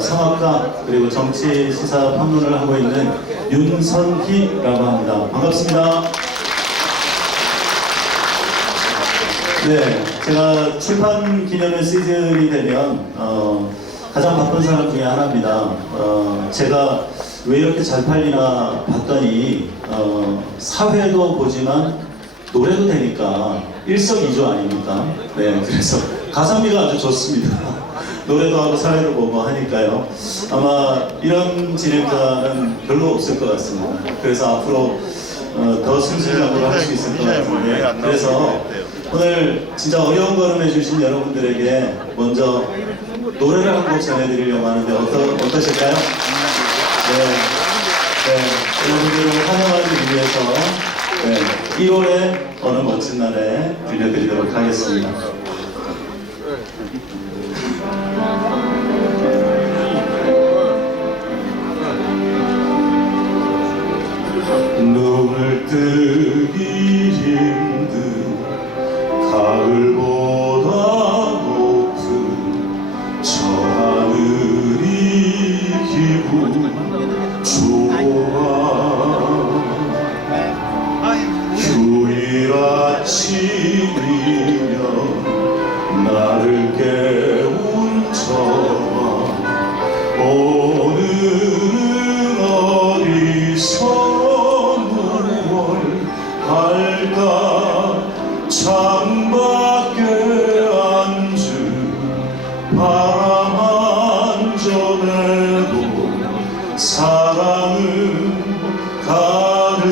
성악가 그리고 정치 시사 평론을 하고 있는 윤선희라고 합니다. 반갑습니다. 네, 제가 출판 기념일 시즌이 되면 가장 바쁜 사람 중에 하나입니다. 제가 왜 이렇게 잘 팔리나 봤더니 사회도 보지만 노래도 되니까 일석이조 아닙니까? 네, 그래서 가성비가 아주 좋습니다. 노래도 하고 사회도 보고 하니까요. 아마 이런 진행자는 별로 없을 것 같습니다. 그래서 앞으로 더 순수적으로 할 수 있을 것 같은데, 그래서 오늘 진짜 어려운 걸음 해주신 여러분들에게 먼저 노래를 한 곡 전해드리려고 하는데 어떠실까요? 네, 여러분들을 환영하기 위해서 1월의 어느 멋진 날에 들려드리도록 하겠습니다. 눈을 뜨기 힘든 가을보다 높은 저 하늘이 기분 좋아. 휴일 아침이면 나를 깨운 저와 오늘은 어디서 무얼 할까. 창밖에 앉은 바람 한 점에도 사랑은 가득한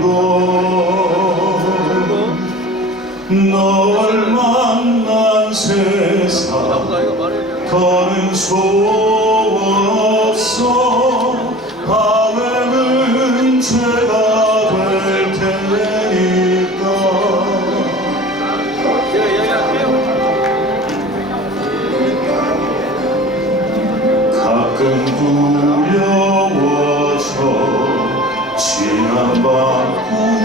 곳. 널 만난 세상 더는 소원 없어. 밤에는 죄가 될 테니까. 가끔 두려워져 지난 밤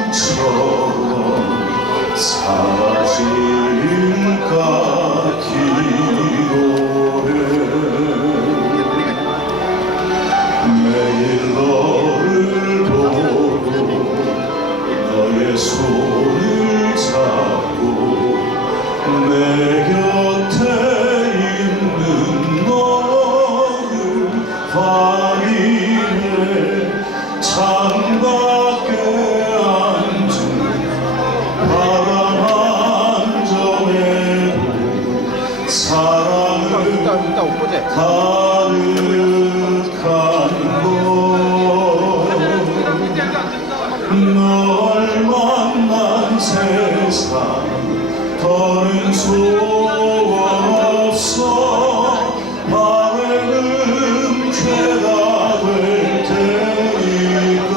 꿈처럼 사라질까 기도해. 매일 너를 보고 너의 손을 잡고 내 곁에 있는 너를 확인해. 창밖에 앉은 바람 한 점에도 사랑은 가득한 곳. 널 만난 세상 더는 소원 없어. 밤에는 죄가 될 테니까.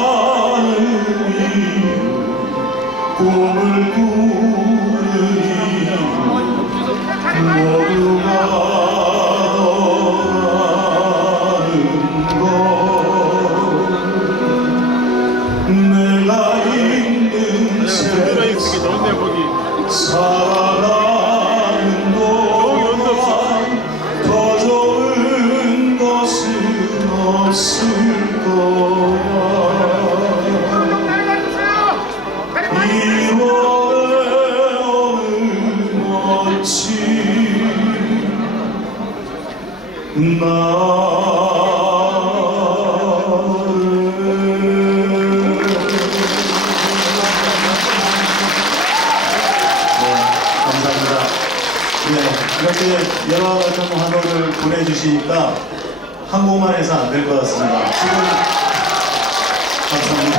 사랑하는 이유 꿈을 꾸는 이유 모두가 너라는 것. 내가 있는 세상 사랑하는 동안 더 좋은 것은 없을 거야. 2월의 어느 멋진 감사합니다. 이렇게 여러 가지 환호를 보내주시니까 한국만 해서 안 될 것 같습니다. 지금 감사합니다.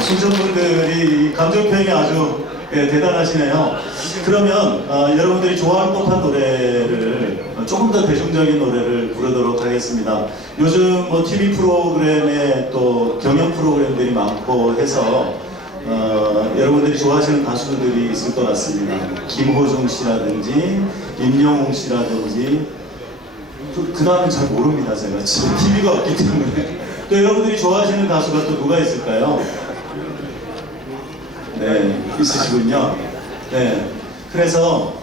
신청분들이 감정 표현이 아주 대단하시네요. 그러면 여러분들이 좋아할 법한 노래를 조금 더 대중적인 노래를 부르도록 하겠습니다. 요즘 뭐 TV 프로그램에 또 경연 프로그램들이 많고 해서 여러분들이 좋아하시는 가수들이 있을 것 같습니다. 김호중 씨라든지 임영웅 씨라든지 그 다음은 잘 모릅니다. 제가 지금 TV가 없기 때문에. 또 여러분들이 좋아하시는 가수가 또 누가 있을까요? 네, 있으시군요. 네, 그래서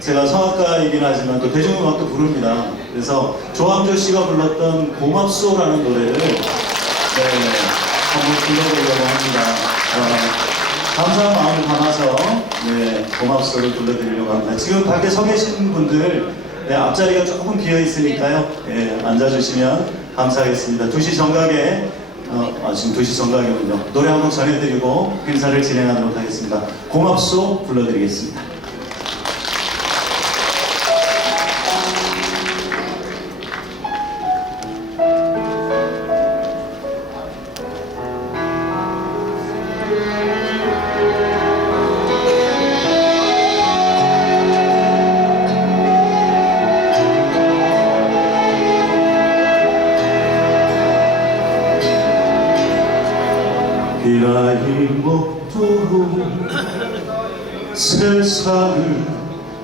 제가 성악가이긴 하지만 또 대중음악도 부릅니다. 그래서 조항조 씨가 불렀던 고맙소라는 노래를 한번 불러보려고 합니다. 감사한 마음을 담아서 고맙소를 불러드리려고 합니다. 지금 밖에 서 계신 분들 앞자리가 조금 비어 있으니까요. 앉아주시면 감사하겠습니다. 2시 정각에 지금 2시 정각이군요. 노래 한 곡 전해드리고 행사를 진행하도록 하겠습니다. 고맙소 불러드리겠습니다. 이 나이 먹도록 세상을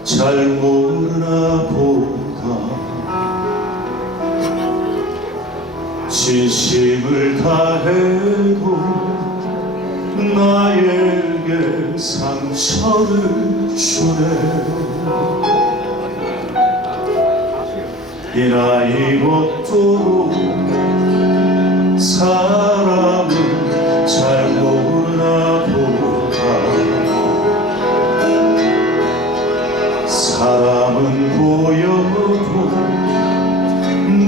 잘 모르나 보다 진심을 다해도 나에게 상처를 주네 이 나이 먹도록 사람을 잘 모르나 보다 사람은 보여도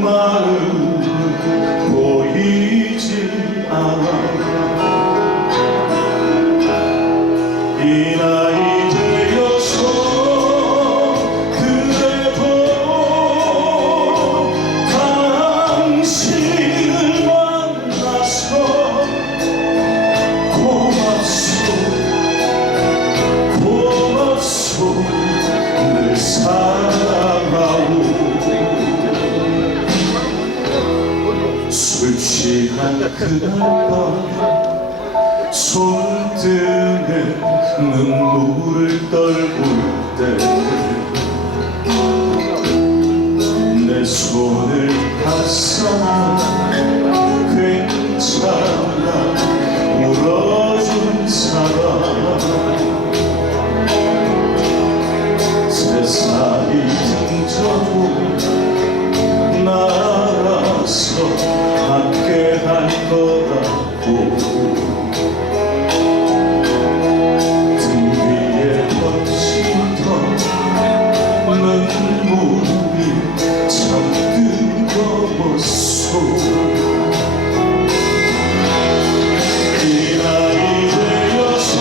마음은 보이지 않아 이 나이 되어서 그래도 당신을 만나서 늘 사랑하고 술 취한 그날 밤 손등에 눈물을 떨굴 때 내 손을 감싸 괜찮아 울어준 사람 세상이 등져도 날아서 함께 할 거라고 등 위에 번지던 눈물이 참 뜨거웠소 이 나이 되어서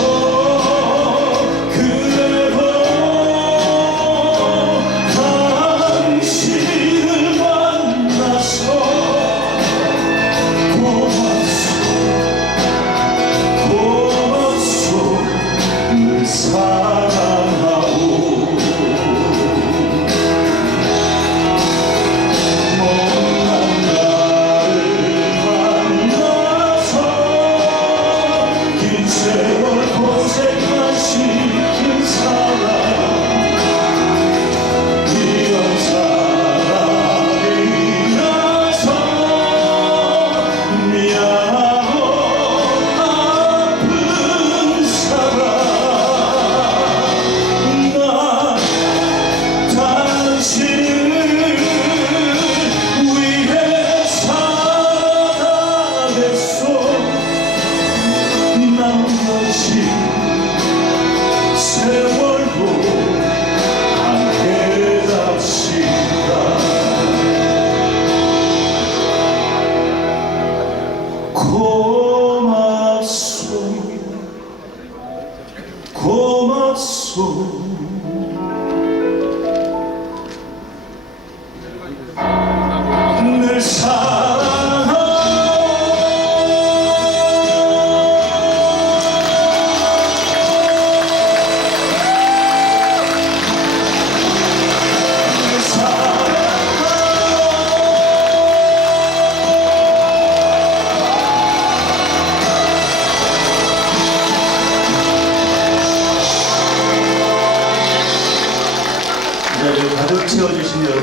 늘 사랑하고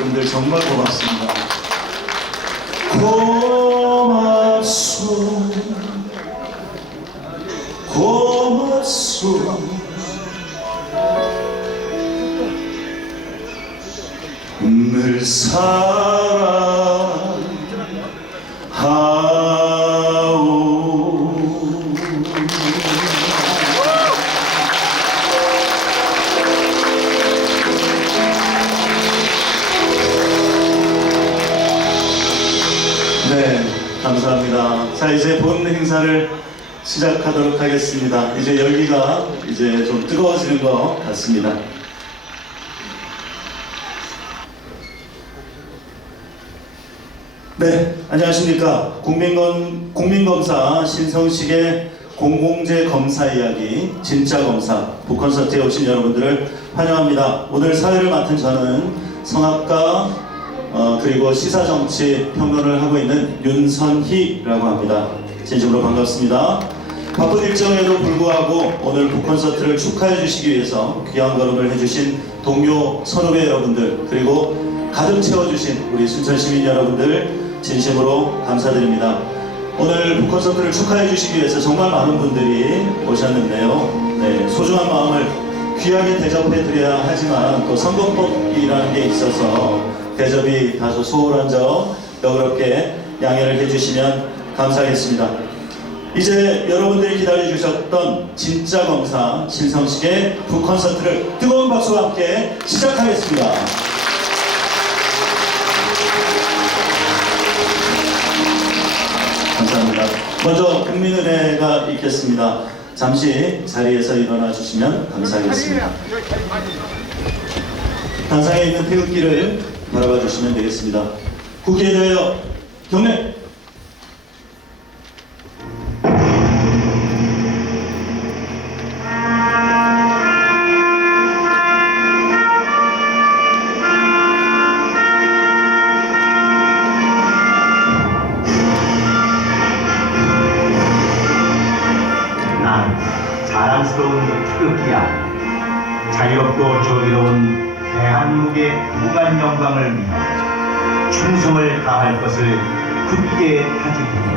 여러분들 정말 고맙습니다. 고맙소 고맙소 늘 사랑하오. 네, 감사합니다. 자, 이제 본 행사를 시작하도록 하겠습니다. 이제 열기가 이제 좀 뜨거워지는 것 같습니다. 네, 안녕하십니까. 국민검사 신성식의 공공재 검사 이야기, 진짜 검사 북콘서트에 오신 여러분들을 환영합니다. 오늘 사회를 맡은 저는 성악가 그리고 시사정치 평론을 하고 있는 윤선희라고 합니다. 진심으로 반갑습니다. 바쁜 일정에도 불구하고 오늘 북콘서트를 축하해 주시기 위해서 귀한 걸음을 해주신 동료 선후배 여러분들, 그리고 가득 채워주신 우리 순천 시민 여러분들 진심으로 감사드립니다. 오늘 북콘서트를 축하해 주시기 위해서 정말 많은 분들이 오셨는데요. 네, 소중한 마음을 귀하게 대접해 드려야 하지만 또 선거법이라는 게 있어서 대접이 다소 소홀한 점 너그럽게 양해를 해주시면 감사하겠습니다. 이제 여러분들이 기다려주셨던 진짜 검사 신성식의 북콘서트를 뜨거운 박수와 함께 시작하겠습니다. 감사합니다. 먼저 국민은혜가 있겠습니다. 잠시 자리에서 일어나 주시면 감사하겠습니다. 단상에 있는 태극기를 바라봐 주시면 되겠습니다. 국기에 대하여 경례! 자랑스러운 태극기야, 자유롭고 조기로운 대한민국의 무관 영광을 위해 충성을 다할 것을 굳게 다짐합니다.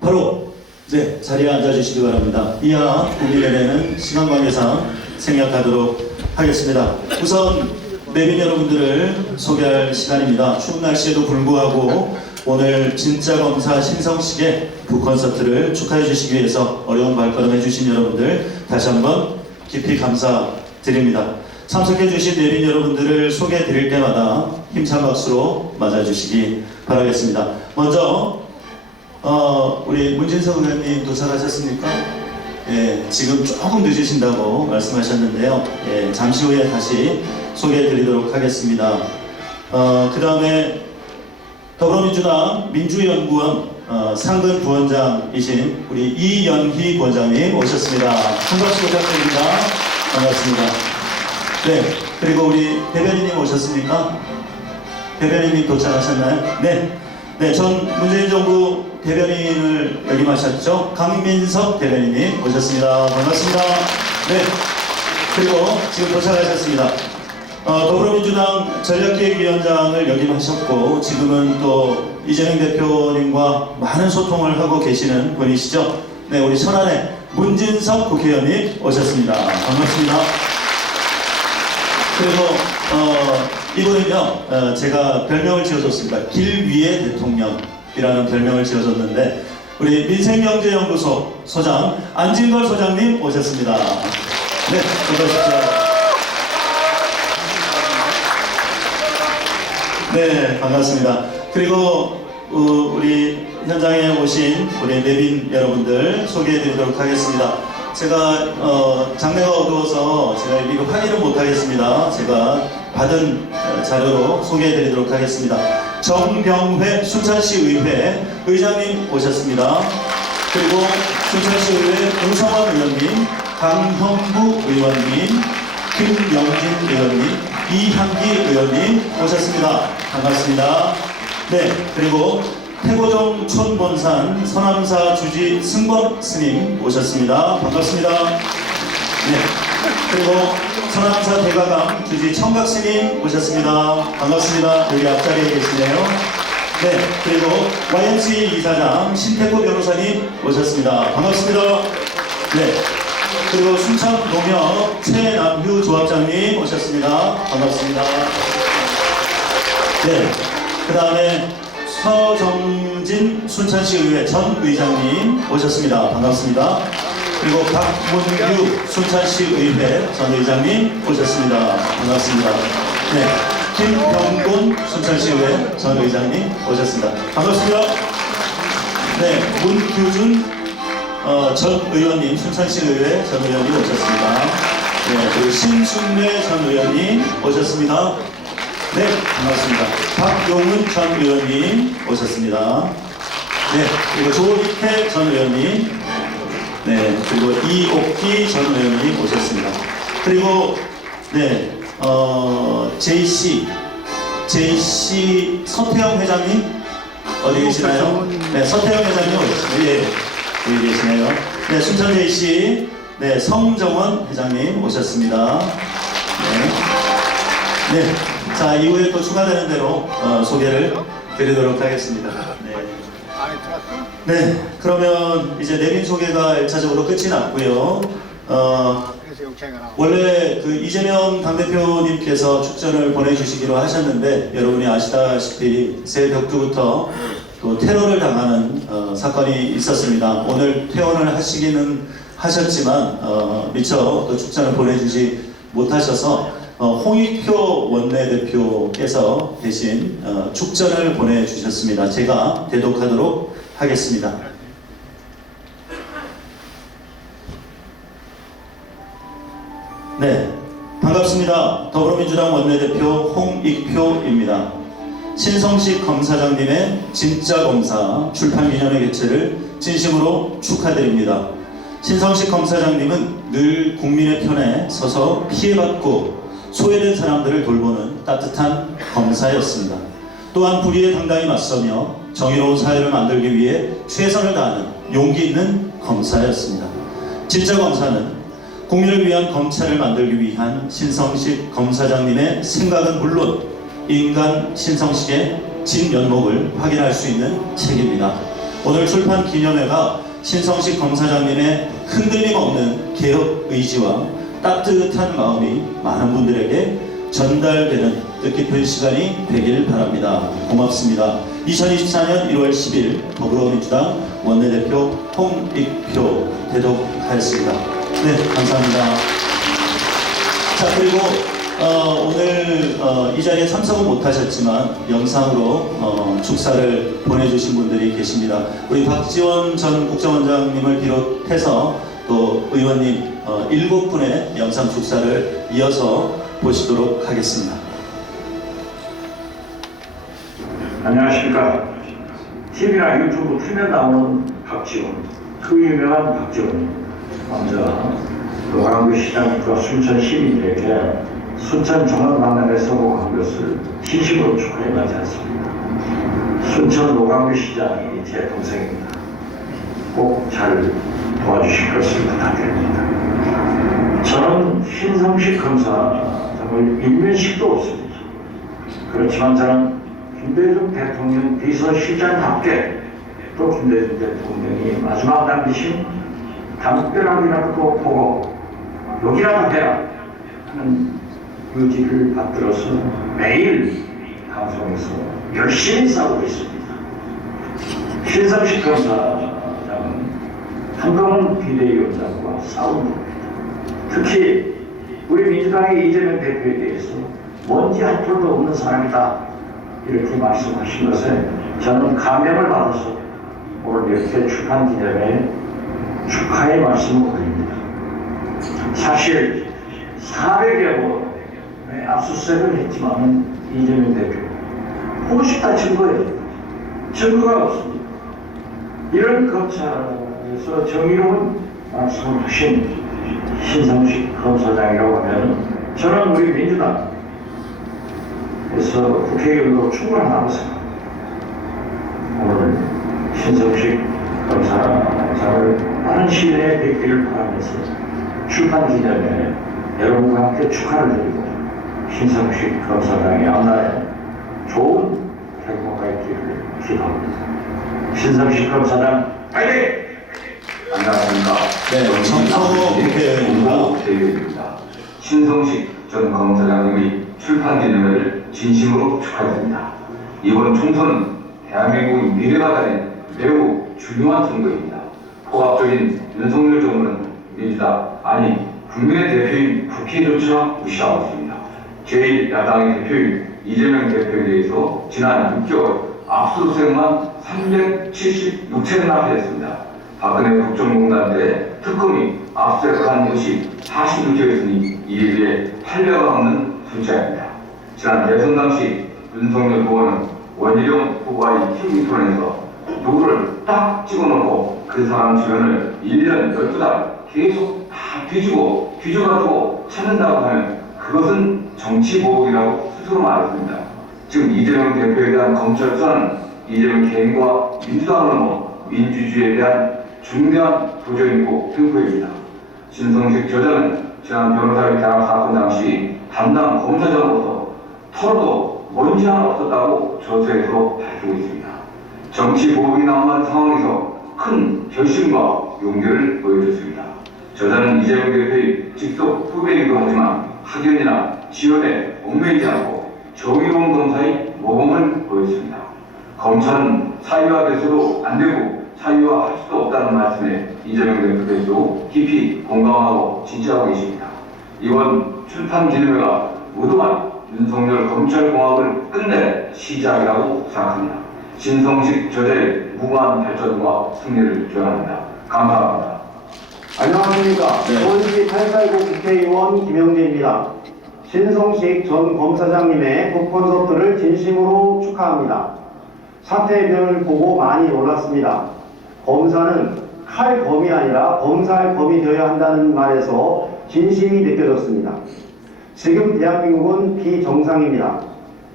바로 네, 자리에 앉아주시기 바랍니다. 이하 국민의례는 시간 관계상 생략하도록 하겠습니다. 우선 내빈 여러분들을 소개할 시간입니다. 추운 날씨에도 불구하고 오늘 진짜 검사 신성식의 북콘서트를 축하해 주시기 위해서 어려운 발걸음 해주신 여러분들 다시 한번 깊이 감사드립니다. 참석해 주신 내빈 여러분들을 소개해 드릴 때마다 힘찬 박수로 맞아주시기 바라겠습니다. 먼저 우리 문진석 의원님 도착하셨습니까? 예, 지금 조금 늦으신다고 말씀하셨는데요. 예, 잠시 후에 다시 소개해 드리도록 하겠습니다. 그 다음에 더불어민주당 민주연구원 상근 부원장이신 우리 이연희 부원장님 오셨습니다. 한 박수 부탁드립니다. 반갑습니다. 네, 그리고 우리 대변인님 오셨습니까? 대변인님 도착하셨나요? 네. 네, 전 문재인 정부 대변인을 역임하셨죠. 강민석 대변인님 오셨습니다. 반갑습니다. 네, 그리고 지금 도착하셨습니다. 더불어민주당 전략기획위원장을 역임하셨고 지금은 또 이재명 대표님과 많은 소통을 하고 계시는 분이시죠. 네, 우리 천안의 문진석 국회의원님 오셨습니다. 반갑습니다. 그리고 이분은요, 제가 별명을 지어줬습니다. 길 위의 대통령이라는 별명을 지어줬는데 우리 민생경제연구소 소장 안진걸 소장님 오셨습니다. 네, 어서 오십시오. 네, 반갑습니다. 그리고 우리 현장에 오신 우리 내빈 여러분들 소개해드리도록 하겠습니다. 제가 장래가 어두워서 제가 이거 확인은 못하겠습니다. 제가 받은 자료로 소개해드리도록 하겠습니다. 정병회 순천시의회 의장님 오셨습니다. 그리고 순천시의회 우성원 의원님, 강형구 의원님, 김영진 의원님, 이향기 의원님 오셨습니다. 반갑습니다. 네, 그리고 태고종 촌본산 서남사 주지 승범 스님 오셨습니다. 반갑습니다. 네. 그리고 서남사 대가강 주지 청각 스님 오셨습니다. 반갑습니다. 여기 앞자리에 계시네요. 네. 그리고 YMCA 이사장 신태포 변호사님 오셨습니다. 반갑습니다. 네. 그리고 순천농협 최남휴 조합장님 오셨습니다. 반갑습니다. 네. 그 다음에 서정진 순천시의회 전 의장님 오셨습니다. 반갑습니다. 그리고 박문규 순천시의회 전 의장님 오셨습니다. 반갑습니다. 네. 김병곤 순천시의회 전 의장님 오셨습니다. 반갑습니다. 네. 문규준 전 의원님 순천시의회 전 의원님 오셨습니다. 네. 그리고 신순례 전 의원님 오셨습니다. 네, 반갑습니다. 박용훈 전 의원님 오셨습니다. 네, 그리고 조희태 전 의원님, 네, 그리고 이옥기 전 의원님 오셨습니다. 그리고 네, JC 서태영 회장님 어디 계시나요? 네, 서태영 회장님 오셨습니다. 예, 여기 계시네요. 네, 순천 JC 네, 성정원 회장님 오셨습니다. 네. 네. 자, 이후에 또 추가되는 대로 소개를 드리도록 하겠습니다. 네. 네, 그러면 이제 내빈 소개가 1차적으로 끝이 났고요. 원래 그 이재명 당대표님께서 축전을 보내주시기로 하셨는데 여러분이 아시다시피 새해 벽두부터 또 테러를 당하는 사건이 있었습니다. 오늘 퇴원을 하시기는 하셨지만 미처 또 축전을 보내주지 못하셔서 홍익표 원내대표께서 대신 축전을 보내주셨습니다. 제가 대독하도록 하겠습니다. 네, 반갑습니다. 더불어민주당 원내대표 홍익표입니다. 신성식 검사장님의 진짜 검사 출판기념회 개최를 진심으로 축하드립니다. 신성식 검사장님은 늘 국민의 편에 서서 피해받고 소외된 사람들을 돌보는 따뜻한 검사였습니다. 또한 불의에 당당히 맞서며 정의로운 사회를 만들기 위해 최선을 다하는 용기 있는 검사였습니다. 진짜 검사는 국민을 위한 검찰을 만들기 위한 신성식 검사장님의 생각은 물론 인간 신성식의 진면목을 확인할 수 있는 책입니다. 오늘 출판 기념회가 신성식 검사장님의 흔들림 없는 개혁 의지와 따뜻한 마음이 많은 분들에게 전달되는 뜻깊은 시간이 되길 바랍니다. 고맙습니다. 2024년 1월 10일 더불어민주당 원내대표 홍익표 대독하였습니다. 네, 감사합니다. 자, 그리고 오늘 이 자리에 참석은 못하셨지만 영상으로 축사를 보내주신 분들이 계십니다. 우리 박지원 전 국정원장님을 비롯해서 또 의원님 7분의 영상 축사를 이어서 보시도록 하겠습니다. 안녕하십니까. TV나 유튜브 틀면 나오는 박지원, 그 유명한 박지원. 먼저 노광규 시장과 순천 시민들에게 순천 종합박람회 서고한 것을 진심으로 축하해 마지 않습니다. 순천 노광규 시장이 제 동생입니다. 꼭 잘 도와주실 것을 부탁드립니다. 저는 신성식 검사장을 일면식도 없습니다. 그렇지만 저는 김대중 대통령 비서실장답게 또 김대중 대통령이 마지막 남기신 담벼락이라도 보고 여기라도 해라 하는 의지를 받들어서 매일 방송에서 열심히 싸우고 있습니다. 신성식 검사장은 한동훈 비대위원장과 싸운 겁니다. 특히 우리 민주당의 이재명 대표에 대해서 뭔지 할 필요도 없는 사람이다 이렇게 말씀하신 것에 저는 감명을 받아서 오늘 이렇게 출판 기념회에 축하의 말씀을 드립니다. 사실 400여 번의 압수수색을 했지만 이재명 대표 보고 싶다 증거예요. 증거가 없습니다. 이런 검찰에서 정의로운 말씀을 하신 신성식 검사장이라고 하면 저는 우리 민주당에서 국회의원으로 충분하다고 생각합니다. 오늘 신성식 검사를 빠른 시일 내에 뵙기를 바라면서 출판 기념에 여러분과 함께 축하를 드리고 신성식 검사장의 앞날에 좋은 결과가 있기를 기도합니다. 신성식 검사장 파이팅! 안녕하십니까. 네, 정성호 국회의원입니다. 대의원입니다. 신성식 전 검사장님의 출판 기념회를 진심으로 축하드립니다. 이번 총선은 대한민국의 미래가 달린 매우 중요한 선거입니다. 포괄적인 윤석열 정부는 민주당, 아니 국민의 대표인 국회조차 무시하고 있습니다. 제1야당의 대표인 이재명 대표에 대해서 지난 6개월 압수수색만 376채나 피했습니다. 박근혜 국정농단 때 특검이 압수수색한 것이 46개였으니 이에 비해 8배가 넘는 숫자입니다. 지난 대선 당시 윤석열 후보는 원희룡 후보와의 TV토론에서 누구를 딱 찍어놓고 그 사람 주변을 1년 12달 계속 다 뒤져가지고 찾는다고 하면 그것은 정치보복이라고 스스로 말했습니다. 지금 이재명 대표에 대한 검찰 수사는 이재명 개인과 민주당을 넘어 민주주의에 대한 중대한 도전이고 횡포입니다. 신성식 저자는 지난 변호사의 대학 사건 당시 담당 검사장으로서 털어도 먼지 하나 없었다고 저서에서 밝히고 있습니다. 정치 보복이 난무한 상황에서 큰 결심과 용기를 보여줬습니다. 저자는 이재명 대표의 직속 후배이기도 하지만 학연이나 지원에 얽매이지 않고 정의로운 검사의 모범을 보였습니다. 검찰은 사유화돼서도 안 되고 사유화할 수도 없다는 말씀에 이재명 대표께서도 깊이 공감하고 지지하고 계십니다. 이번 출판 기념회가 무도한 윤석열 검찰공학을 끝낼 시작이라고 생각합니다. 신성식 저자의 무궁한 발전과 승리를 기원합니다. 감사합니다. 안녕하십니까. 네. 서울시 889 국회의원 김영재입니다. 신성식 전 검사장님의 북콘서트를 진심으로 축하합니다. 사태의 변을 보고 많이 놀랐습니다. 검사는 칼검이 아니라 검사의 검이 되어야 한다는 말에서 진심이 느껴졌습니다. 지금 대한민국은 비정상입니다.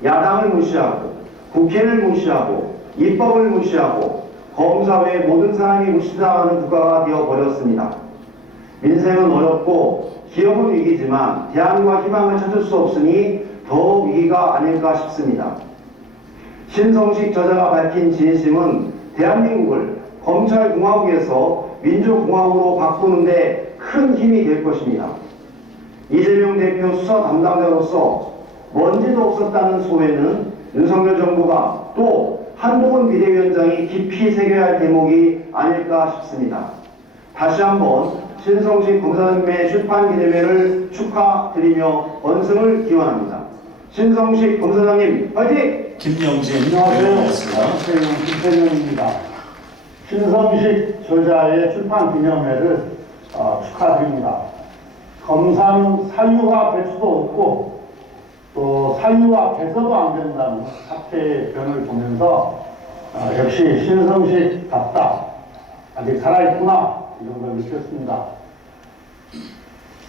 야당을 무시하고 국회를 무시하고 입법을 무시하고 검사 외 모든 사람이 무시당하는 국가가 되어버렸습니다. 민생은 어렵고 기업은 위기지만 대안과 희망을 찾을 수 없으니 더 위기가 아닐까 싶습니다. 신성식 저자가 밝힌 진심은 대한민국을 검찰공화국에서 민주공화국으로 바꾸는 데 큰 힘이 될 것입니다. 이재명 대표 수사 담당자로서 먼지도 없었다는 소회는 윤석열 정부가 또 한동훈 비대위원장이 깊이 새겨야 할 대목이 아닐까 싶습니다. 다시 한번 신성식 검사장님의 출판 기념회를 축하드리며 번승을 기원합니다. 신성식 검사장님 화이팅! 김영진 안녕하세요. 의원이었습니다. 국회의원 김태년입니다. 신성식 저자의 출판 기념회를 축하드립니다. 검사는 사유화될 수도 없고 또 사유화돼서도 안 된다는 사태의 변을 보면서 역시 신성식답다, 아직 살아있구나 이런 걸 느꼈습니다.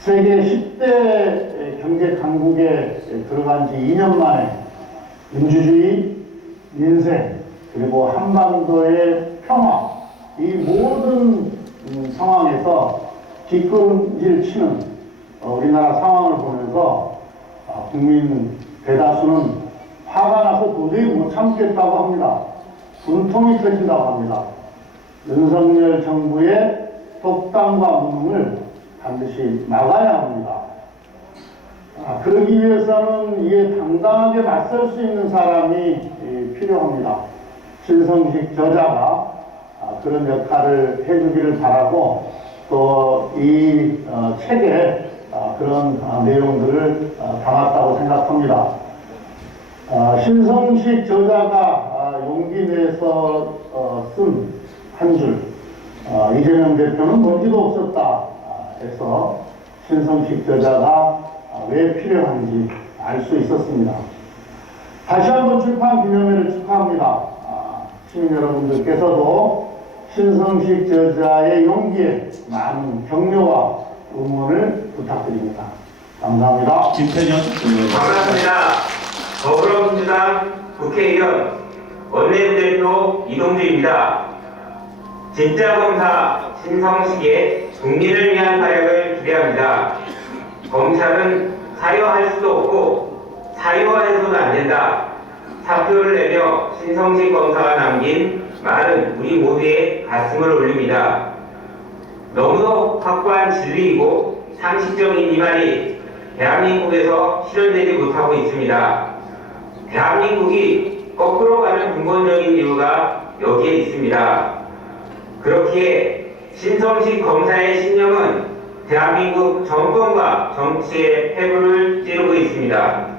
세계 10대 경제 강국에 들어간 지 2년 만에 민주주의, 민생, 그리고 한반도의 평화, 이 모든 상황에서 뒷걸음질 치는 우리나라 상황을 보면서 국민 대다수는 화가 나서 도저히 못 참겠다고 합니다. 분통이 터진다고 합니다. 윤석열 정부의 독단과 무능을 반드시 막아야 합니다. 그러기 위해서는 이에 당당하게 맞설 수 있는 사람이 필요합니다. 신성식 저자가 그런 역할을 해주기를 바라고 또 이 책에 그런 내용들을 담았다고 생각합니다. 신성식 저자가 용기 내서 쓴 한 줄, 이재명 대표는 먼지도 없었다 해서 신성식 저자가 왜 필요한지 알 수 있었습니다. 다시 한번 출판 기념회를 축하합니다. 시민 여러분들께서도 신성식 저자의 용기에 많은 격려와 응원을 부탁드립니다. 감사합니다. 김태년 의원이었습니다. 반갑습니다. 더불어민주당 국회의원 원내부대표 이동주입니다. 진짜 검사 신성식의 국민을 위한 활약을 기대합니다. 검찰은 사유할 수도 없고 사유화해서는 안 된다. 사표를 내며 신성식 검사가 남긴 말은 우리 모두의 가슴을 울립니다. 너무도 확고한 진리이고 상식적인 이 말이 대한민국에서 실현되지 못하고 있습니다. 대한민국이 거꾸로 가는 근본적인 이유가 여기에 있습니다. 그렇기에 신성식 검사의 신념은 대한민국 정권과 정치의 패부를 찌르고 있습니다.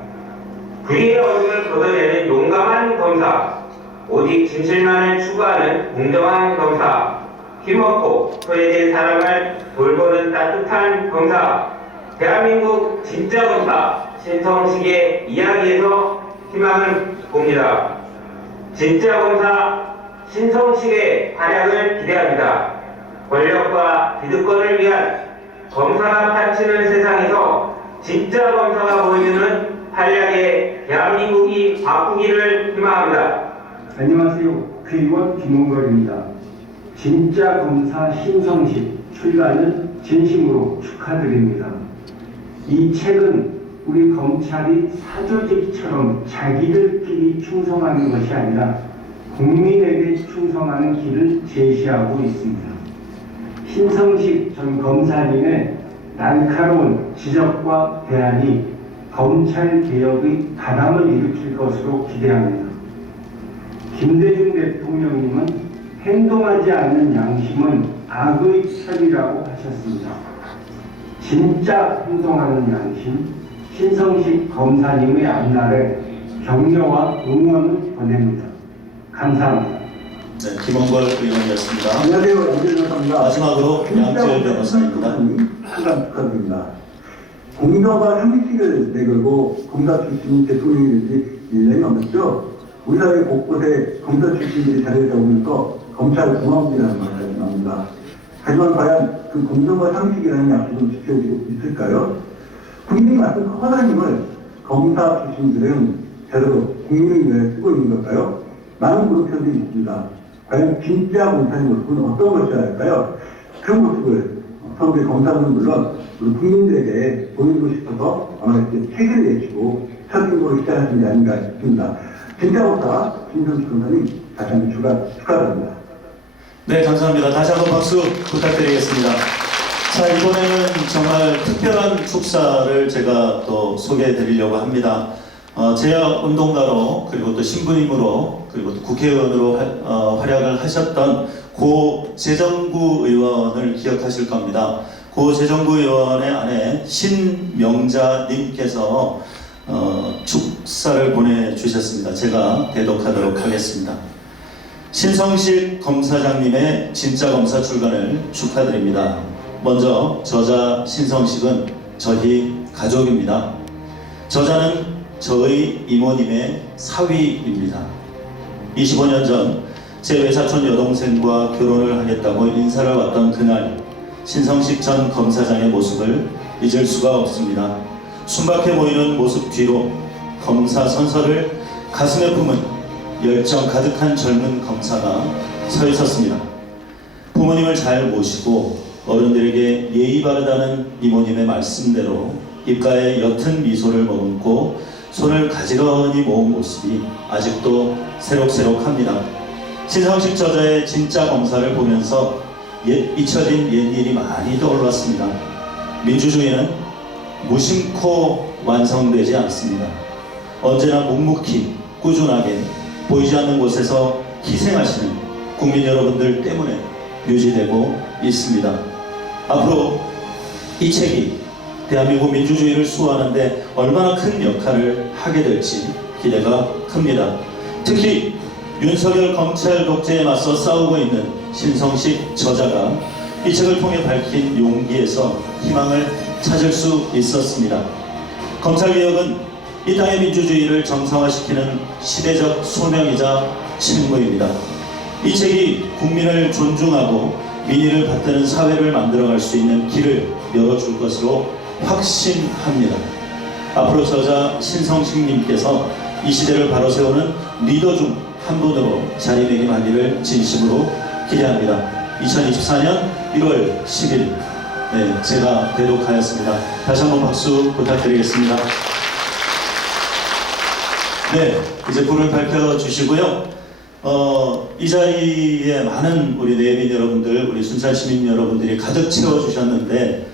불의의 어둠을 걷어내는 용감한 검사, 오직 진실만을 추구하는 공정한 검사, 힘없고 소외된 사람을 돌보는 따뜻한 검사, 대한민국 진짜 검사 신성식의 이야기에서 희망을 봅니다. 진짜 검사 신성식의 활약을 기대합니다. 권력과 기득권을 위한 검사가 파치는 세상에서 진짜 검사가 보여주는 활약의 대한민국이 바꾸기를 희망합니다. 안녕하세요. 국회의원 김홍걸입니다. 진짜 검사 신성식 출간을 진심으로 축하드립니다. 이 책은 우리 검찰이 사조직처럼 자기들끼리 충성하는 것이 아니라 국민에게 충성하는 길을 제시하고 있습니다. 신성식 전 검사님의 날카로운 지적과 대안이 검찰 개혁의 바람을 일으킬 것으로 기대합니다. 김대중 대통령님은 행동하지 않는 양심은 악의 편이라고 하셨습니다. 진짜 행동하는 양심, 신성식 검사님의 앞날에 격려와 응원을 보냅니다. 감사합니다. 네, 김원걸 의원이었습니다. 안녕하세요. 양재열 변호사입니다. 마지막으로 양재열 변호사입니다. 항상 축하드립니다. 공정과 상식을 내걸고 검사 출신 대통령이 된지 1년이 넘었죠. 우리 사회 곳곳에 검사 출신들이 자리를 잡으면서 검찰 공화국이라는 말이 나옵니다. 하지만 과연 그 공정과 상식이라는 약속을 지켜지고 있을까요? 국민이 맡은 커다란 힘을 검사 출신들은 제대로 국민을 위해 쓰고 있는 걸까요? 많은 물음표들이 있습니다. 과연 진짜 검사의 모습은 어떤 것이어야 할까요? 그 모습을 서울의 검사들은 물론 우리 국민들에게 보여주고 싶어서 아마 이렇게 책을 내시고 첫 등으로 시작하신 게 아닌가 싶습니다. 진짜 검사 신성식 검사님 다시 한번 축하드립니다. 네, 감사합니다. 다시 한번 박수 부탁드리겠습니다. 자, 이번에는 정말 특별한 축사를 제가 또 소개해 드리려고 합니다. 제야 운동가로 그리고 또 신부님으로 그리고 또 국회의원으로 활약을 하셨던 고 재정구 의원을 기억하실 겁니다. 고 재정구 의원의 아내 신명자님께서 축사를 보내주셨습니다. 제가 대독하도록 하겠습니다. 신성식 검사장님의 진짜 검사 출간을 축하드립니다. 먼저 저자 신성식은 저희 가족입니다. 저자는 저의 이모님의 사위입니다. 25년 전 제 외사촌 여동생과 결혼을 하겠다고 인사를 왔던 그날 신성식 전 검사장의 모습을 잊을 수가 없습니다. 순박해 보이는 모습 뒤로 검사 선서를 가슴에 품은 열정 가득한 젊은 검사가 서 있었습니다. 부모님을 잘 모시고 어른들에게 예의 바르다는 이모님의 말씀대로 입가에 옅은 미소를 머금고 손을 가지런히 모은 모습이 아직도 새록새록합니다. 신성식 저자의 진짜 검사를 보면서 잊혀진 옛일이 많이 떠올랐습니다. 민주주의는 무심코 완성되지 않습니다. 언제나 묵묵히 꾸준하게 보이지 않는 곳에서 희생하시는 국민 여러분들 때문에 유지되고 있습니다. 앞으로 이 책이 대한민국 민주주의를 수호하는데 얼마나 큰 역할을 하게 될지 기대가 큽니다. 특히 윤석열 검찰 독재에 맞서 싸우고 있는 신성식 저자가 이 책을 통해 밝힌 용기에서 희망을 찾을 수 있었습니다. 검찰개혁은 이 땅의 민주주의를 정상화시키는 시대적 소명이자 책무입니다. 이 책이 국민을 존중하고 민의를 받드는 사회를 만들어갈 수 있는 길을 열어줄 것으로 확신합니다. 앞으로 저자 신성식님께서 이 시대를 바로 세우는 리더 중 한 분으로 자리매김하기를 진심으로 기대합니다. 2024년 1월 10일 네, 제가 대독하였습니다. 다시 한번 박수 부탁드리겠습니다. 네, 이제 불을 밝혀주시고요. 이 자리에 많은 우리 내빈 여러분들, 우리 순살 시민 여러분들이 가득 채워주셨는데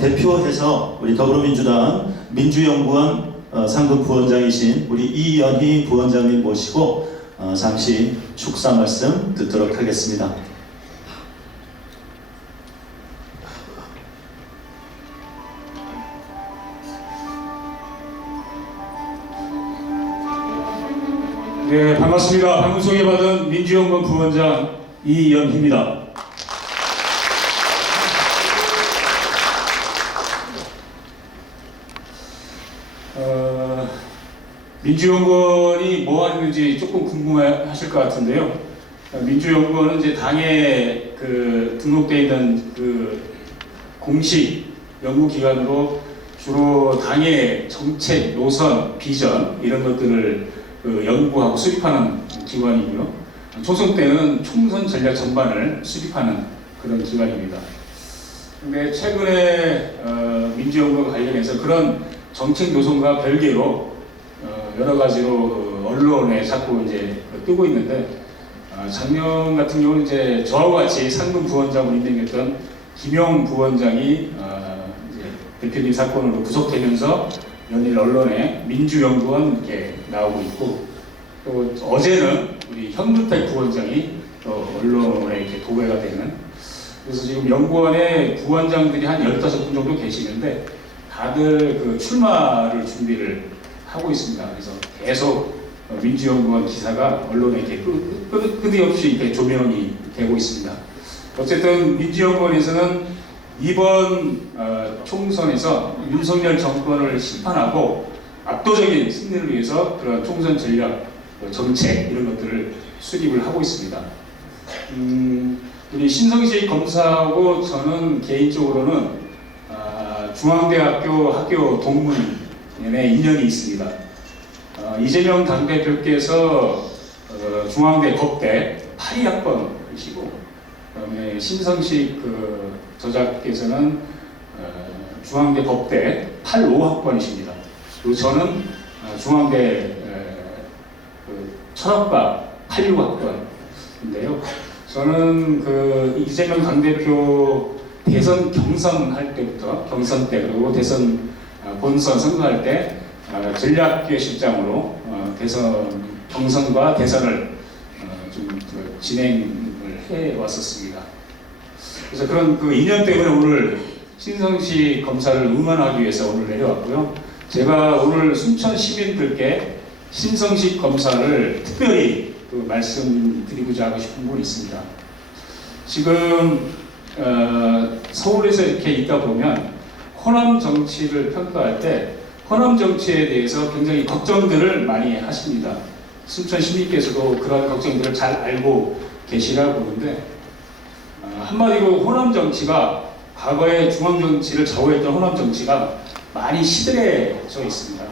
대표해서 우리 더불어민주당 민주연구원 상급 부원장이신 우리 이연희 부원장님 모시고 잠시 축사 말씀 듣도록 하겠습니다. 네, 반갑습니다. 방금 소개받은 민주연구원 부원장 이연희입니다. 민주연구원이 뭐 하는지 조금 궁금하실 것 같은데요. 민주연구원은 이제 당에 등록되어 있는 공식 연구기관으로 주로 당의 정책, 노선, 비전 이런 것들을 연구하고 수립하는 기관이고요. 총선 때는 총선 전략 전반을 수립하는 그런 기관입니다. 근데 최근에 민주연구와 관련해서 그런 정책 노선과 별개로 여러 가지로 언론에 자꾸 이제 뜨고 있는데 작년 같은 경우는 이제 저하고 같이 상금 부원장으로 임명했던 김영 부원장이 이제 대표님 사건으로 구속되면서 연일 언론에 민주연구원 이렇게 나오고 있고, 또 어제는 우리 현무택 부원장이 또 언론에 이렇게 도배가 되는, 그래서 지금 연구원에 부원장들이 한 15분 정도 계시는데 다들 출마를 준비를 하고 있습니다. 그래서 계속 민주연구원 기사가 언론에 이렇게 끊임없이 이렇게 조명이 되고 있습니다. 어쨌든 민주연구원에서는 이번 총선에서 윤석열 정권을 심판하고 압도적인 승리를 위해서 그런 총선 전략, 정책 이런 것들을 수립을 하고 있습니다. 우리 신성식 검사하고 저는 개인적으로는 중앙대학교 학교 동문에 인연이 있습니다. 이재명 당대표께서 중앙대 법대 82학번이시고, 그다음에 신성식 저자께서는 중앙대 법대 85학번이십니다. 그리고 저는 중앙대 철학과 86학번인데요. 저는 이재명 당대표 대선 경선할 때부터, 경선 때 그리고 대선 본선 선거할 때 전략기획실장으로 대선 경선과 대선을 좀 진행을 해 왔었습니다. 그래서 그런 인연 때문에 오늘 신성식 검사를 응원하기 위해서 오늘 내려왔고요. 제가 오늘 순천 시민들께 신성식 검사를 특별히 말씀드리고자 하고 싶은 부분이 있습니다. 지금 서울에서 이렇게 있다 보면 호남 정치를 평가할 때 호남 정치에 대해서 굉장히 걱정들을 많이 하십니다. 순천 시민께서도 그런 걱정들을 잘 알고 계시라고 보는데, 한마디로 호남 정치가, 과거에 중앙 정치를 좌우했던 호남 정치가 많이 시들해져 있습니다.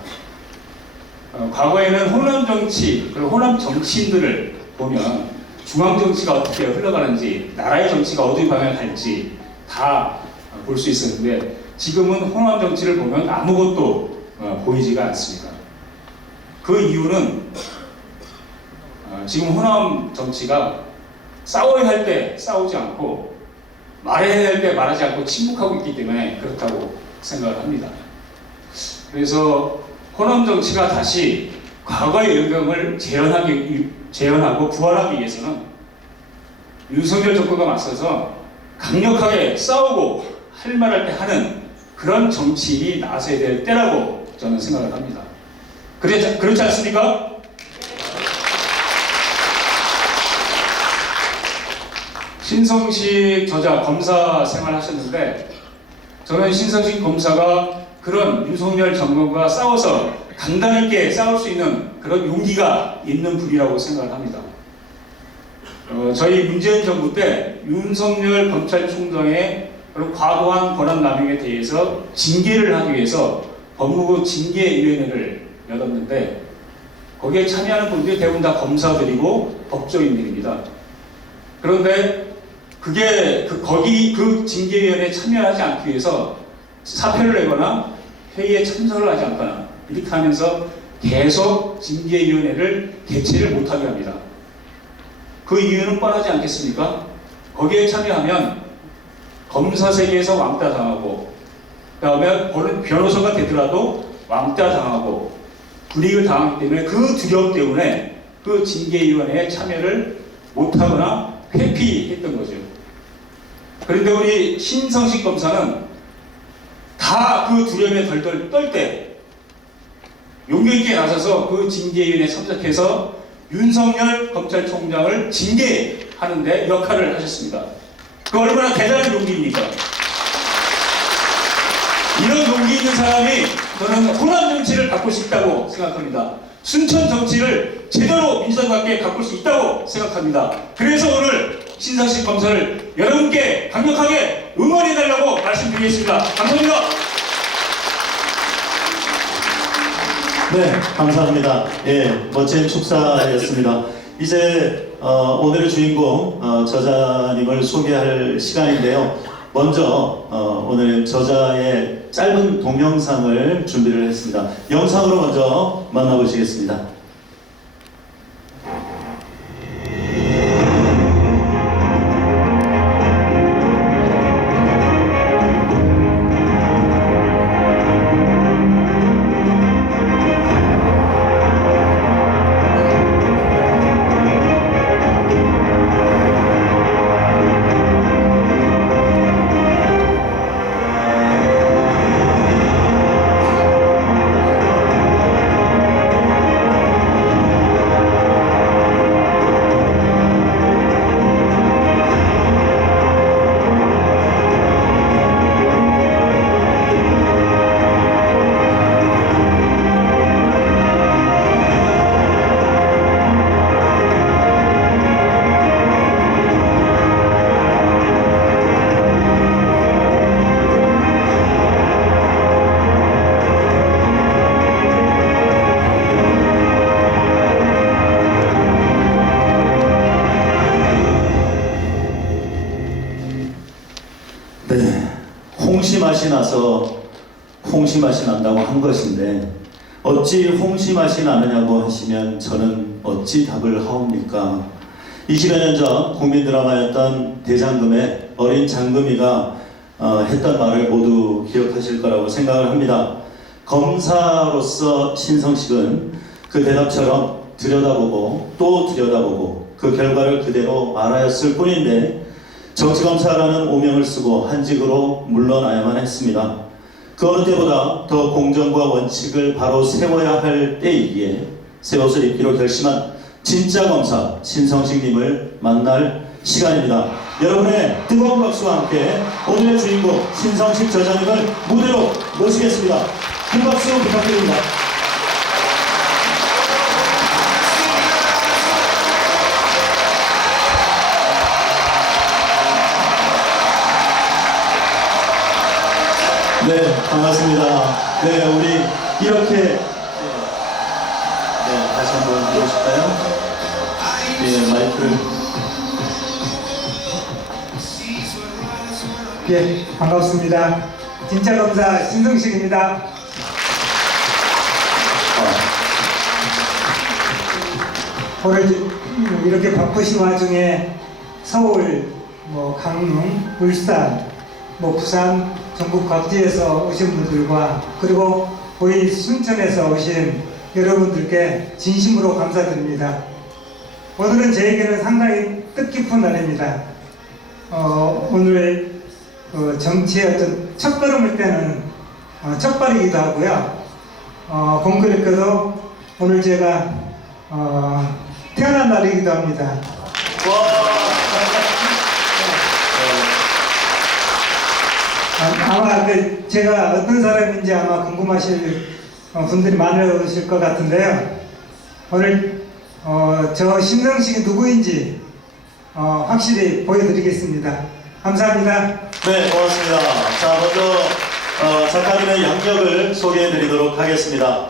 과거에는 호남 정치, 그리고 호남 정치인들을 보면 중앙 정치가 어떻게 흘러가는지, 나라의 정치가 어디 방향을 갈지 다 볼 수 있었는데, 지금은 호남 정치를 보면 아무것도 보이지가 않습니다. 그 이유는 지금 호남 정치가 싸워야 할 때 싸우지 않고 말해야 할 때 말하지 않고 침묵하고 있기 때문에 그렇다고 생각을 합니다. 그래서 호남 정치가 다시 과거의 영광을 재현하고 부활하기 위해서는 윤석열 정권과 맞서서 강력하게 싸우고 할 말할 때 하는 그런 정치인이 나서야 될 때라고 저는 생각을 합니다. 그렇지 않습니까? 신성식 저자 검사 생활하셨는데, 저는 신성식 검사가 그런 윤석열 정권과 싸워서 강단 있게 싸울 수 있는 그런 용기가 있는 분이라고 생각을 합니다. 저희 문재인 정부 때 윤석열 검찰총장의 그런 과도한 권한남용에 대해서 징계를 하기 위해서 법무부 징계위원회를 열었는데, 거기에 참여하는 분들이 대부분 다 검사들이고 법조인들입니다. 그런데 그게 거기 그 징계위원회에 참여하지 않기 위해서 사표를 내거나 회의에 참석을 하지 않거나 이렇게 하면서 계속 징계위원회를 개최를 못하게 합니다. 그 이유는 뻔하지 않겠습니까? 거기에 참여하면 검사 세계에서 왕따 당하고, 그 다음에 변호사가 되더라도 왕따 당하고 불이익을 당하기 때문에 그 두려움 때문에 그 징계위원회에 참여를 못하거나 회피했던 거죠. 그런데 우리 신성식 검사는 다 그 두려움에 덜덜 떨 때 용기 있게 나서서 그 징계위원회에 참석해서 윤석열 검찰총장을 징계하는데 역할을 하셨습니다. 그 얼마나 대단한 용기입니까? 이런 용기 있는 사람이 저는 호남 정치를 바꿀 수 있다고 생각합니다. 순천 정치를 제대로 민주당과 함께 바꿀 수 있다고 생각합니다. 그래서 오늘 신성식 검사를 여러분께 강력하게 응원해달라고 말씀드리겠습니다. 감사합니다. 네, 감사합니다. 예, 멋진 축사였습니다. 이제 오늘의 주인공 저자님을 소개할 시간인데요. 먼저 오늘 저자의 짧은 동영상을 준비를 했습니다. 영상으로 먼저 만나보시겠습니다. 네, 홍시 맛이 나서 홍시 맛이 난다고 한 것인데 어찌 홍시 맛이 나느냐고 하시면 저는 어찌 답을 하옵니까? 20여 년 전 국민 드라마였던 대장금의 어린 장금이가 했던 말을 모두 기억하실 거라고 생각을 합니다. 검사로서 신성식은 그 대답처럼 들여다보고 또 들여다보고 그 결과를 그대로 말하였을 뿐인데 정치검사라는 오명을 쓰고 한직으로 물러나야만 했습니다. 그 어느 때보다 더 공정과 원칙을 바로 세워야 할 때이기에 새 옷을 입기로 결심한 진짜 검사 신성식님을 만날 시간입니다. 여러분의 뜨거운 박수와 함께 오늘의 주인공 신성식 저자님을 무대로 모시겠습니다. 큰 박수 부탁드립니다. 네, 반갑습니다. 네, 우리 이렇게 네, 다시 한번 해보실까요? 예, 마이크를. 예, 반갑습니다. 진짜 검사 신성식입니다. 오늘 이렇게 바쁘신 와중에 서울, 강릉, 울산, 부산, 전국 각지에서 오신 분들과 그리고 우리 순천에서 오신 여러분들께 진심으로 감사드립니다. 오늘은 저에게는 상당히 뜻깊은 날입니다. 오늘 정치의 어떤 첫걸음을 떼는 첫발이기도 하고요. 공교롭게도 오늘 제가 태어난 날이기도 합니다. 아마 제가 어떤 사람인지 아마 궁금하실 분들이 많으실 것 같은데요. 오늘 저 신성식이 누구인지 확실히 보여드리겠습니다. 감사합니다. 네, 고맙습니다. 자, 먼저 작가님의 양력을 소개해드리도록 하겠습니다.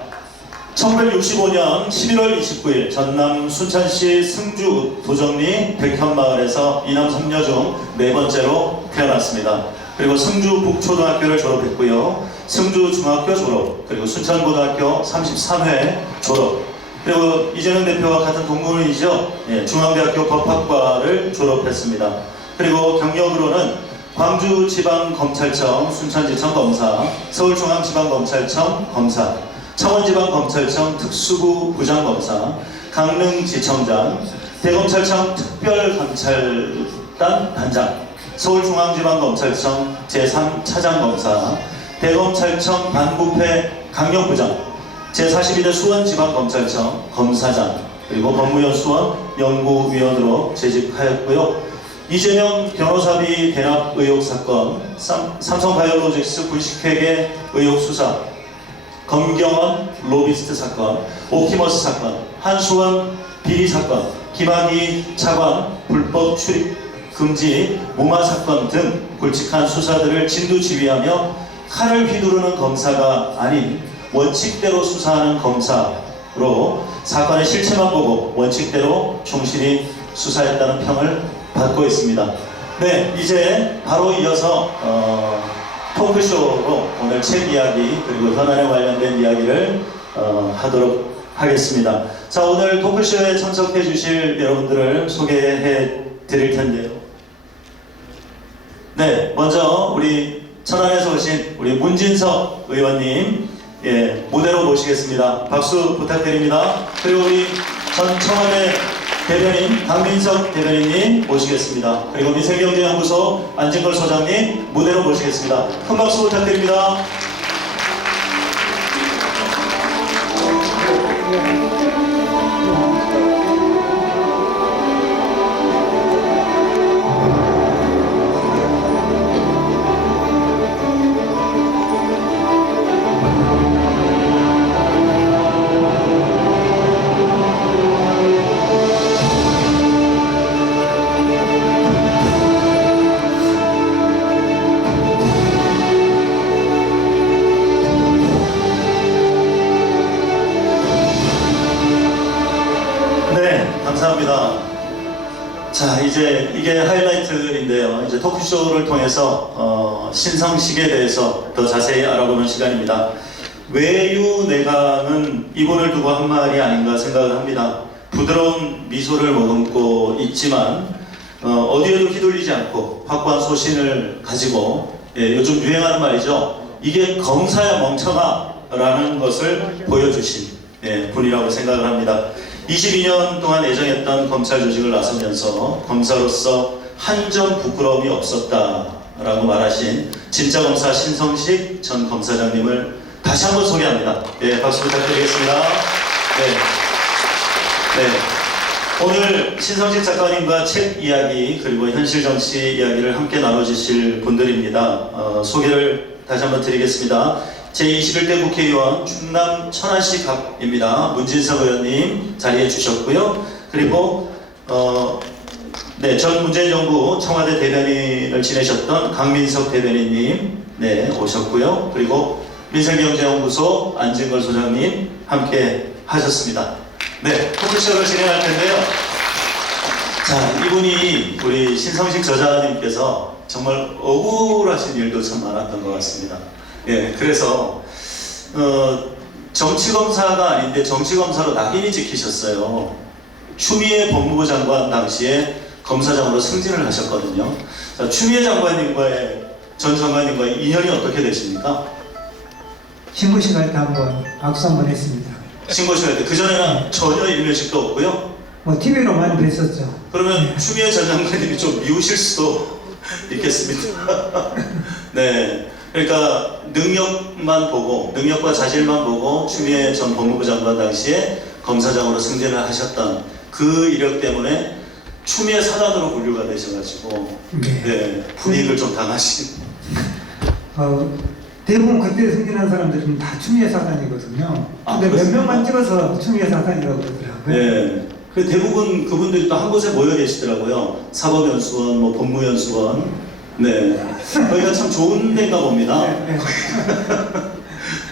1965년 11월 29일 전남 순천시 승주 도정리 백현마을에서 이남 3녀 중 네 번째로 태어났습니다. 그리고 승주 북초등학교를 졸업했고요. 승주 중학교 졸업, 그리고 순천고등학교 33회 졸업, 그리고 이재명 대표와 같은 동문이죠. 예, 중앙대학교 법학과를 졸업했습니다. 그리고 경력으로는 광주지방검찰청 순천지청 검사, 서울중앙지방검찰청 검사, 창원지방검찰청 특수부 부장검사, 강릉지청장, 대검찰청 특별감찰단 단장, 서울중앙지방검찰청 제3차장검사, 대검찰청 반부패 강력부장, 제42대 수원지방검찰청 검사장, 그리고 법무연 수원 연구위원으로 재직하였고요. 이재명 변호사비 대납 의혹 사건, 삼성바이오로직스 분식회계 의혹 수사, 검경원 로비스트 사건, 옵티머스 사건, 한수원 비리 사건, 김학의 차관 불법 출입 금지 무마 사건 등 굵직한 수사들을 진두지휘하며 칼을 휘두르는 검사가 아닌 원칙대로 수사하는 검사로 사건의 실체만 보고 원칙대로 충실히 수사했다는 평을 받고 있습니다. 네, 이제 바로 이어서 토크쇼로 오늘 책 이야기 그리고 현안에 관련된 이야기를 하도록 하겠습니다. 자, 오늘 토크쇼에 참석해 주실 여러분들을 소개해 드릴 텐데요. 네, 먼저 우리 천안에서 오신 우리 문진석 의원님, 예, 무대로 모시겠습니다. 박수 부탁드립니다. 그리고 우리 전 청와대 대변인 강민석 대변인님 모시겠습니다. 그리고 민생경제연구소 안진걸 소장님 무대로 모시겠습니다. 큰 박수 부탁드립니다. 감사합니다. 자, 이제 이게 하이라이트인데요. 이제 토크쇼를 통해서 신성식에 대해서 더 자세히 알아보는 시간입니다. 외유내강은 이분을 두고 한 말이 아닌가 생각을 합니다. 부드러운 미소를 머금고 있지만 어디에도 휘둘리지 않고 확고한 소신을 가지고, 예, 요즘 유행하는 말이죠. 이게 검사야 멍청아 라는 것을 보여주신, 예, 분이라고 생각을 합니다. 22년 동안 애정했던 검찰 조직을 나서면서 검사로서 한 점 부끄러움이 없었다라고 말하신 진짜 검사 신성식 전 검사장님을 다시 한번 소개합니다. 네, 박수 부탁드리겠습니다. 네. 오늘 신성식 작가님과 책 이야기 그리고 현실 정치 이야기를 함께 나눠주실 분들입니다. 소개를 다시 한번 드리겠습니다. 제21대 국회의원 충남 천안시 갑입니다. 문진석 의원님 자리해 주셨고요. 그리고 네, 전 문재인 정부 청와대 대변인을 지내셨던 강민석 대변인님, 네, 오셨고요. 그리고 민생경제연구소 안진걸 소장님 함께 하셨습니다. 네, 토크쇼를 진행할 텐데요. 자, 이분이 우리 신성식 저자님께서 정말 억울하신 일도 참 많았던 것 같습니다. 예, 그래서 정치검사가 아닌데 정치검사로 낙인이 찍히셨어요. 추미애 법무부 장관 당시에 검사장으로 승진을 하셨거든요. 자, 추미애 전 장관님과의 인연이 어떻게 되십니까? 신고식 할 때 한번 박수 한번 했습니다. 신고식 할 때 그전에는 전혀 일면식도 없고요. 뭐 TV로 많이 뵀었죠. 그러면 추미애 전 장관님이 좀 미우실 수도 있겠습니다. 네. 그러니까 능력만 보고, 능력과 자질만 보고 추미애 전 법무부 장관 당시에 검사장으로 승진을 하셨던 그 이력 때문에 추미애 사단으로 분류가 되셔가지고, 네, 분익을 좀 당하신. 대부분 그때 승진한 사람들은 다 추미애 사단이거든요. 근데 몇 그렇습니까? 명만 찍어서 추미애 사단이라고 그러더라고요. 네. 그 대부분 그분들이 또 한 곳에 모여 계시더라고요. 사법연수원, 뭐 법무연수원. 네. 거기가 참 좋은 데인가 봅니다.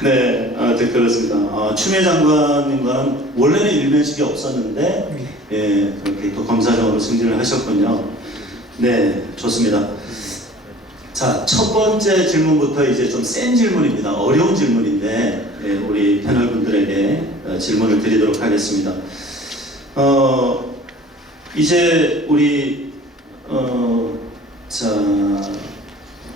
네, 네, 그렇습니다. 추미애 장관님과는 원래는 일면식이 없었는데, 예, 그렇게 또 검사장으로 승진을 하셨군요. 네, 좋습니다. 자, 첫 번째 질문부터 이제 좀 센 질문입니다. 어려운 질문인데, 예, 우리 패널분들에게 질문을 드리도록 하겠습니다. 이제 우리, 자,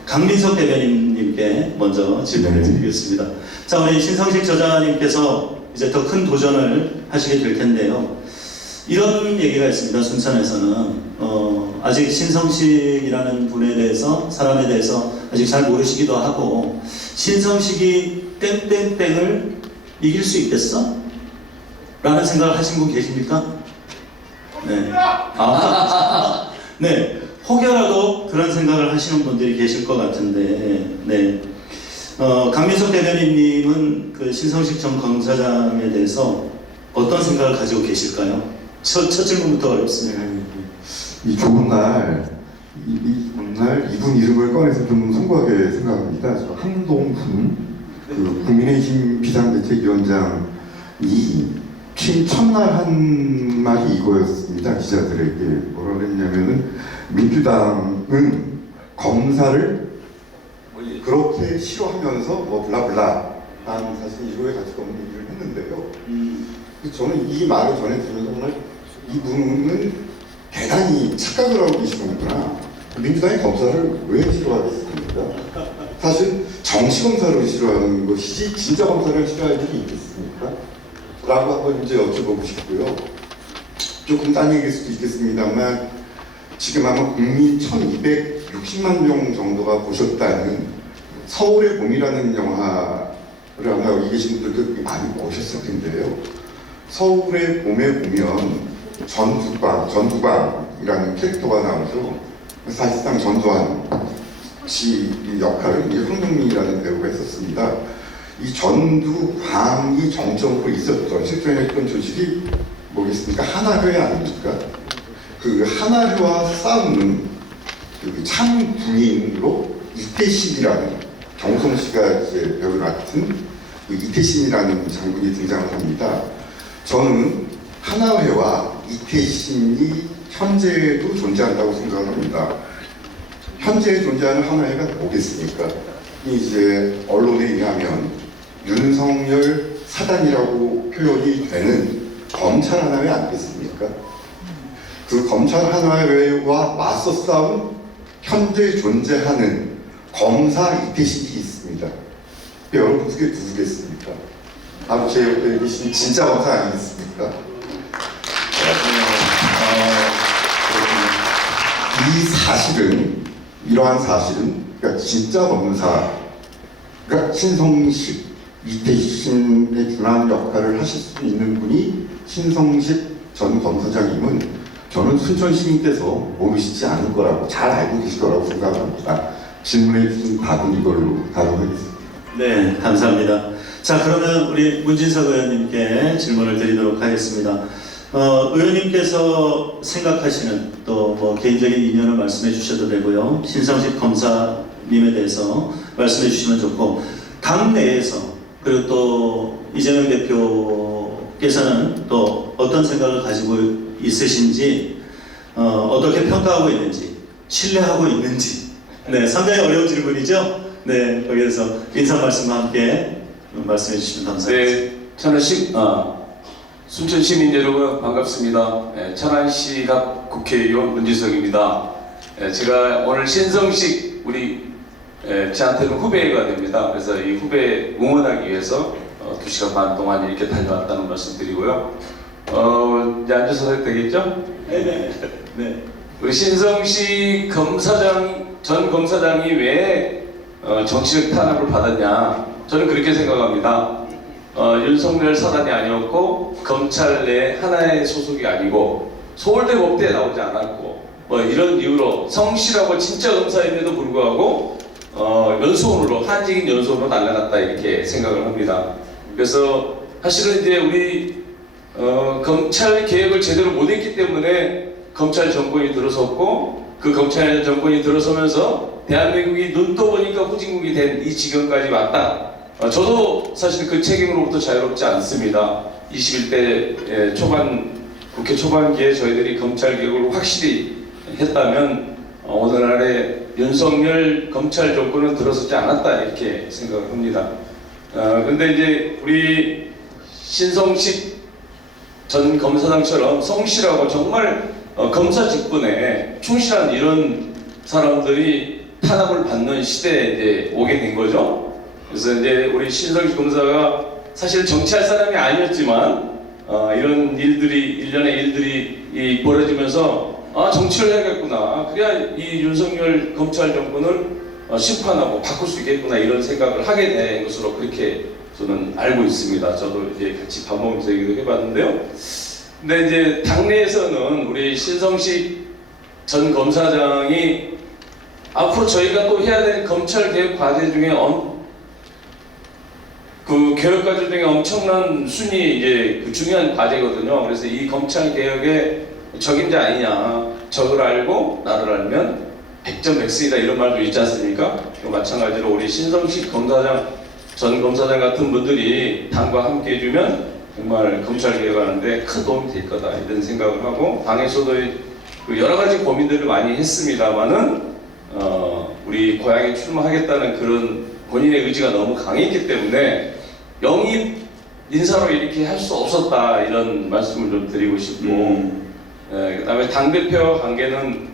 강민석 대변인님께 먼저 질문을 드리겠습니다. 자, 우리 신성식 저자님께서 이제 더 큰 도전을 하시게 될 텐데요. 이런 얘기가 있습니다. 순천에서는 아직 신성식이라는 분에 대해서, 사람에 대해서 아직 잘 모르시기도 하고, 신성식이 땡땡땡을 이길 수 있겠어? 라는 생각을 하신 분 계십니까? 네. 네. 혹여라도 그런 생각을 하시는 분들이 계실 것 같은데, 네. 강민석 대변인님은 그 신성식 전 검사장에 대해서 어떤 생각을 가지고 계실까요? 첫 질문부터 어렵습니다. 이 좋은 날, 이분 이름을 꺼내서 좀 송구하게 생각합니다. 저 한동훈, 그 국민의힘 비상대책위원장이 취임 첫날 한 말이 이거였습니다. 기자들에게 뭐라 그랬냐면은 민주당은 검사를 그렇게 싫어하면서 뭐 블라블라 한 사실 이거에 가치가 없는 얘기를 했는데요. 저는 이 말을 전해 들으면서 정말 이분은 대단히 착각을 하고 계시는구나. 민주당이 검사를 왜 싫어하겠습니까? 사실 정치검사를 싫어하는 것이지 진짜 검사를 싫어할 일이 있겠습니까? 라고 한번 이제 여쭤보고 싶고요. 조금 딴 얘기일 수도 있겠습니다만 지금 아마 국민 1260만 명 정도가 보셨다는 서울의 봄이라는 영화를 아마 여기 계신 분들도 많이 보셨을 텐데요. 서울의 봄에 보면 전두광이라는 캐릭터가 나오죠. 사실상 전두환 씨 역할을 황정민이라는 배우가 했었습니다. 이 전두광이 정점으로 있었던 실존했던 조직이 뭐겠습니까? 하나회 아닙니까? 그 하나회와 싸우는 그 참군인으로 이태신이라는 경성 씨가 이제 배우를 맡은 그 이태신이라는 장군이 등장을 합니다. 저는 하나회와 이태신이 현재도 존재한다고 생각을 합니다. 현재 존재하는 하나회가 뭐겠습니까? 이제 언론에 의하면 윤석열 사단이라고 표현이 되는 검찰 하나회 아니겠습니까? 그 검찰 하나회와 맞서 싸운 현재 존재하는 검사 이태식이 있습니다. 여러분 그게 누구겠습니까? 바로 제 옆에 계신 진짜 검사 아니겠습니까? 이 사실은, 이러한 사실은, 그러니까 진짜 검사, 그러니까 신성식, 이태신의 중요한 역할을 하실 수 있는 분이 신성식 전 검사장님은 저는 순천 시민께서 모르시지 않을 거라고, 잘 알고 계실 거라고 생각합니다. 질문해 주신 답은 이걸로 다루겠습니다. 네, 감사합니다. 자, 그러면 우리 문진석 의원님께 질문을 드리도록 하겠습니다. 의원님께서 생각하시는 또 뭐 개인적인 인연을 말씀해 주셔도 되고요. 신성식 검사님에 대해서 말씀해 주시면 좋고, 당 내에서 그리고 또 이재명 대표께서는 또 어떤 생각을 가지고 있으신지, 어떻게 평가하고 있는지, 신뢰하고 있는지. 네, 상당히 어려운 질문이죠. 네, 거기에서 인사 말씀과 함께 말씀해 주시면 감사하겠습니다. 네, 저는 순천 시민 여러분 반갑습니다. 천안시갑 국회의원 문진석입니다. 제가 오늘 신성식 우리 저한테는 후배가 됩니다. 그래서 이 후배 응원하기 위해서 2시간 반 동안 이렇게 달려왔다는 말씀드리고요. 이제 앉아서 해도 되겠죠? 네. 우리 신성식 전 검사장이 왜 정치적 탄압을 받았냐? 저는 그렇게 생각합니다. 윤석열 사단이 아니었고 검찰 내 하나의 소속이 아니고 서울대 법대에 나오지 않았고 뭐 이런 이유로 성실하고 진짜 검사임에도 불구하고 연수원으로 한직인 연수원으로 날아갔다 이렇게 생각을 합니다. 그래서 사실은 이제 우리 검찰 개혁을 제대로 못했기 때문에 검찰 정권이 들어섰고 그 검찰 정권이 들어서면서 대한민국이 눈 떠보니까 후진국이 된 이 지경까지 왔다. 저도 사실 그 책임으로부터 자유롭지 않습니다. 21대 초반, 국회 초반기에 저희들이 검찰 개혁을 확실히 했다면 오늘날의 윤석열 검찰 정권은 들어서지 않았다 이렇게 생각을 합니다. 근데 이제 우리 신성식 전 검사장처럼 성실하고 정말 검사 직분에 충실한 이런 사람들이 탄압을 받는 시대에 이제 오게 된 거죠. 그래서 이제 우리 신성식 검사가 사실 정치할 사람이 아니었지만 이런 일들이 일련의 일들이 벌어지면서 정치를 해야겠구나. 그래야 이 윤석열 검찰 정권을 심판하고 바꿀 수 있겠구나 이런 생각을 하게 된 것으로 그렇게 저는 알고 있습니다. 저도 이제 같이 밥 먹으면서 얘기도 해봤는데요. 근데 이제 당내에서는 우리 신성식 전 검사장이 앞으로 저희가 또 해야 될 검찰 개혁 과제 중에 그 개혁 과제 중에 엄청난 순위 이제 그 중요한 과제거든요. 그래서 이 검찰 개혁의 적임자 아니냐, 적을 알고 나를 알면 백전백승이다 이런 말도 있지 않습니까? 마찬가지로 우리 신성식 검사장 전 검사장 같은 분들이 당과 함께 해주면 정말 검찰 개혁하는데 큰 도움이 될 거다 이런 생각을 하고 당에서도 그 여러 가지 고민들을 많이 했습니다만은 우리 고향에 출마하겠다는 그런 본인의 의지가 너무 강했기 때문에 영입 인사로 이렇게 할 수 없었다 이런 말씀을 좀 드리고 싶고 그다음에 당대표와 관계는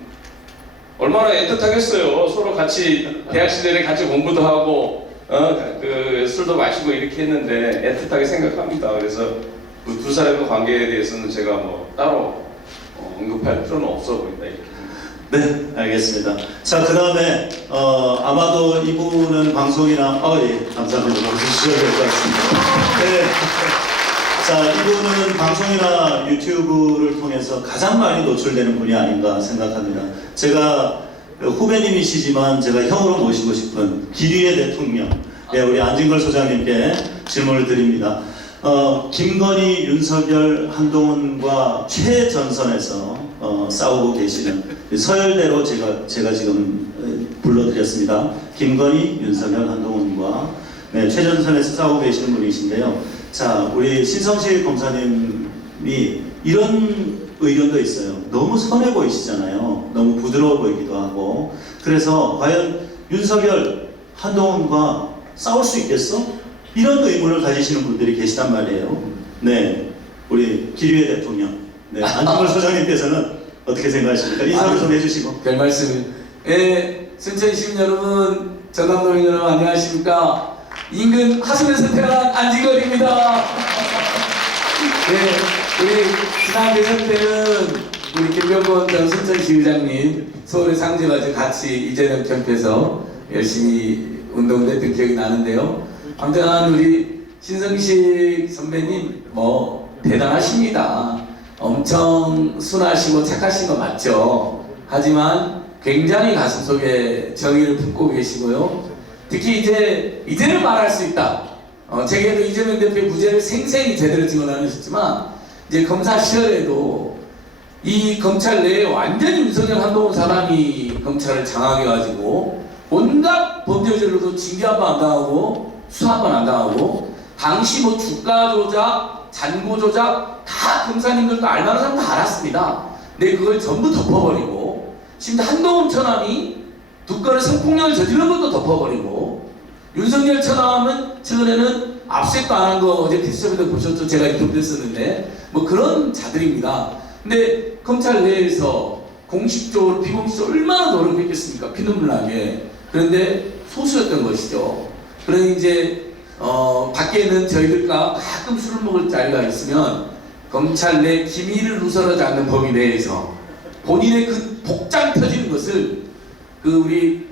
얼마나 애틋하겠어요. 서로 같이 대학 시절에 같이 공부도 하고 그 술도 마시고 이렇게 했는데 애틋하게 생각합니다. 그래서 두 사람의 관계에 대해서는 제가 뭐 따로 언급할 필요는 없어 보인다 이렇게. 네, 알겠습니다. 자, 그 다음에 아마도 이분은 방송이나 예, 감사합니다. 박수 주셔야 될 것 같습니다. 네. 자, 이분은 방송이나 유튜브를 통해서 가장 많이 노출되는 분이 아닌가 생각합니다. 제가 후배님이시지만 제가 형으로 모시고 싶은 기류의 대통령, 네, 우리 안진걸 소장님께 질문을 드립니다. 김건희, 윤석열, 한동훈과 최전선에서 싸우고 계시는 서열대로 제가 지금 불러드렸습니다. 김건희, 윤석열, 한동훈과 네, 최전선에서 싸우고 계시는 분이신데요. 자, 우리 신성식 검사님이 이런 의견도 있어요. 너무 선해 보이시잖아요. 너무 부드러워 보이기도 하고. 그래서 과연 윤석열, 한동훈과 싸울 수 있겠어? 이런 의문을 가지시는 분들이 계시단 말이에요. 네, 우리 기류의 대통령, 네, 안진걸 소장님께서는 어떻게 생각하십니까? 인사를 좀 해주시고. 별 말씀. 예, 순천 시민 여러분, 전남도민 여러분 안녕하십니까? 인근 하순에서 태어난 안진걸입니다. 네, 우리 지난 대선 때는 우리 김병건 전 순천시의장님 서울에 상주가지고 같이 이재명 캠프에서 열심히 운동됐던 기억이 나는데요. 아무튼 우리 신성식 선배님 뭐 대단하십니다. 엄청 순하시고 착하신 거 맞죠? 하지만 굉장히 가슴속에 정의를 품고 계시고요. 특히 이제는 말할 수 있다. 제게도 이재명 대표의 무죄를 생생히 제대로 증언하셨지만 이제 검사 시절에도 이 검찰 내에 완전히 윤석열 한동훈 사람이 검찰을 장악해가지고 온갖 범죄죄로도 징계 한 번 안 당하고 수사 한 번 안 당하고 당시 뭐 주가 조작, 잔고 조작 다 검사님들도 알만한 사람 다 알았습니다. 근데 그걸 전부 덮어버리고 심지어 한동훈 처남이 두 건의 성폭력을 저지른 것도 덮어버리고 윤석열 처남은 최근에는 압수도 안 한 거 어제 피스점에도 보셨죠? 제가 인터뷰했었는데 뭐 그런 자들입니다. 근데 검찰 내에서 공식적으로 비공식적으로 얼마나 노력했겠습니까? 피눈물 나게. 그런데 소수였던 것이죠. 그러니 이제 밖에는 저희들과 가끔 술을 먹을 자리가 있으면 검찰 내 기밀을 누설하지 않는 범위 내에서 본인의 그 복장 펴지는 것을 그 우리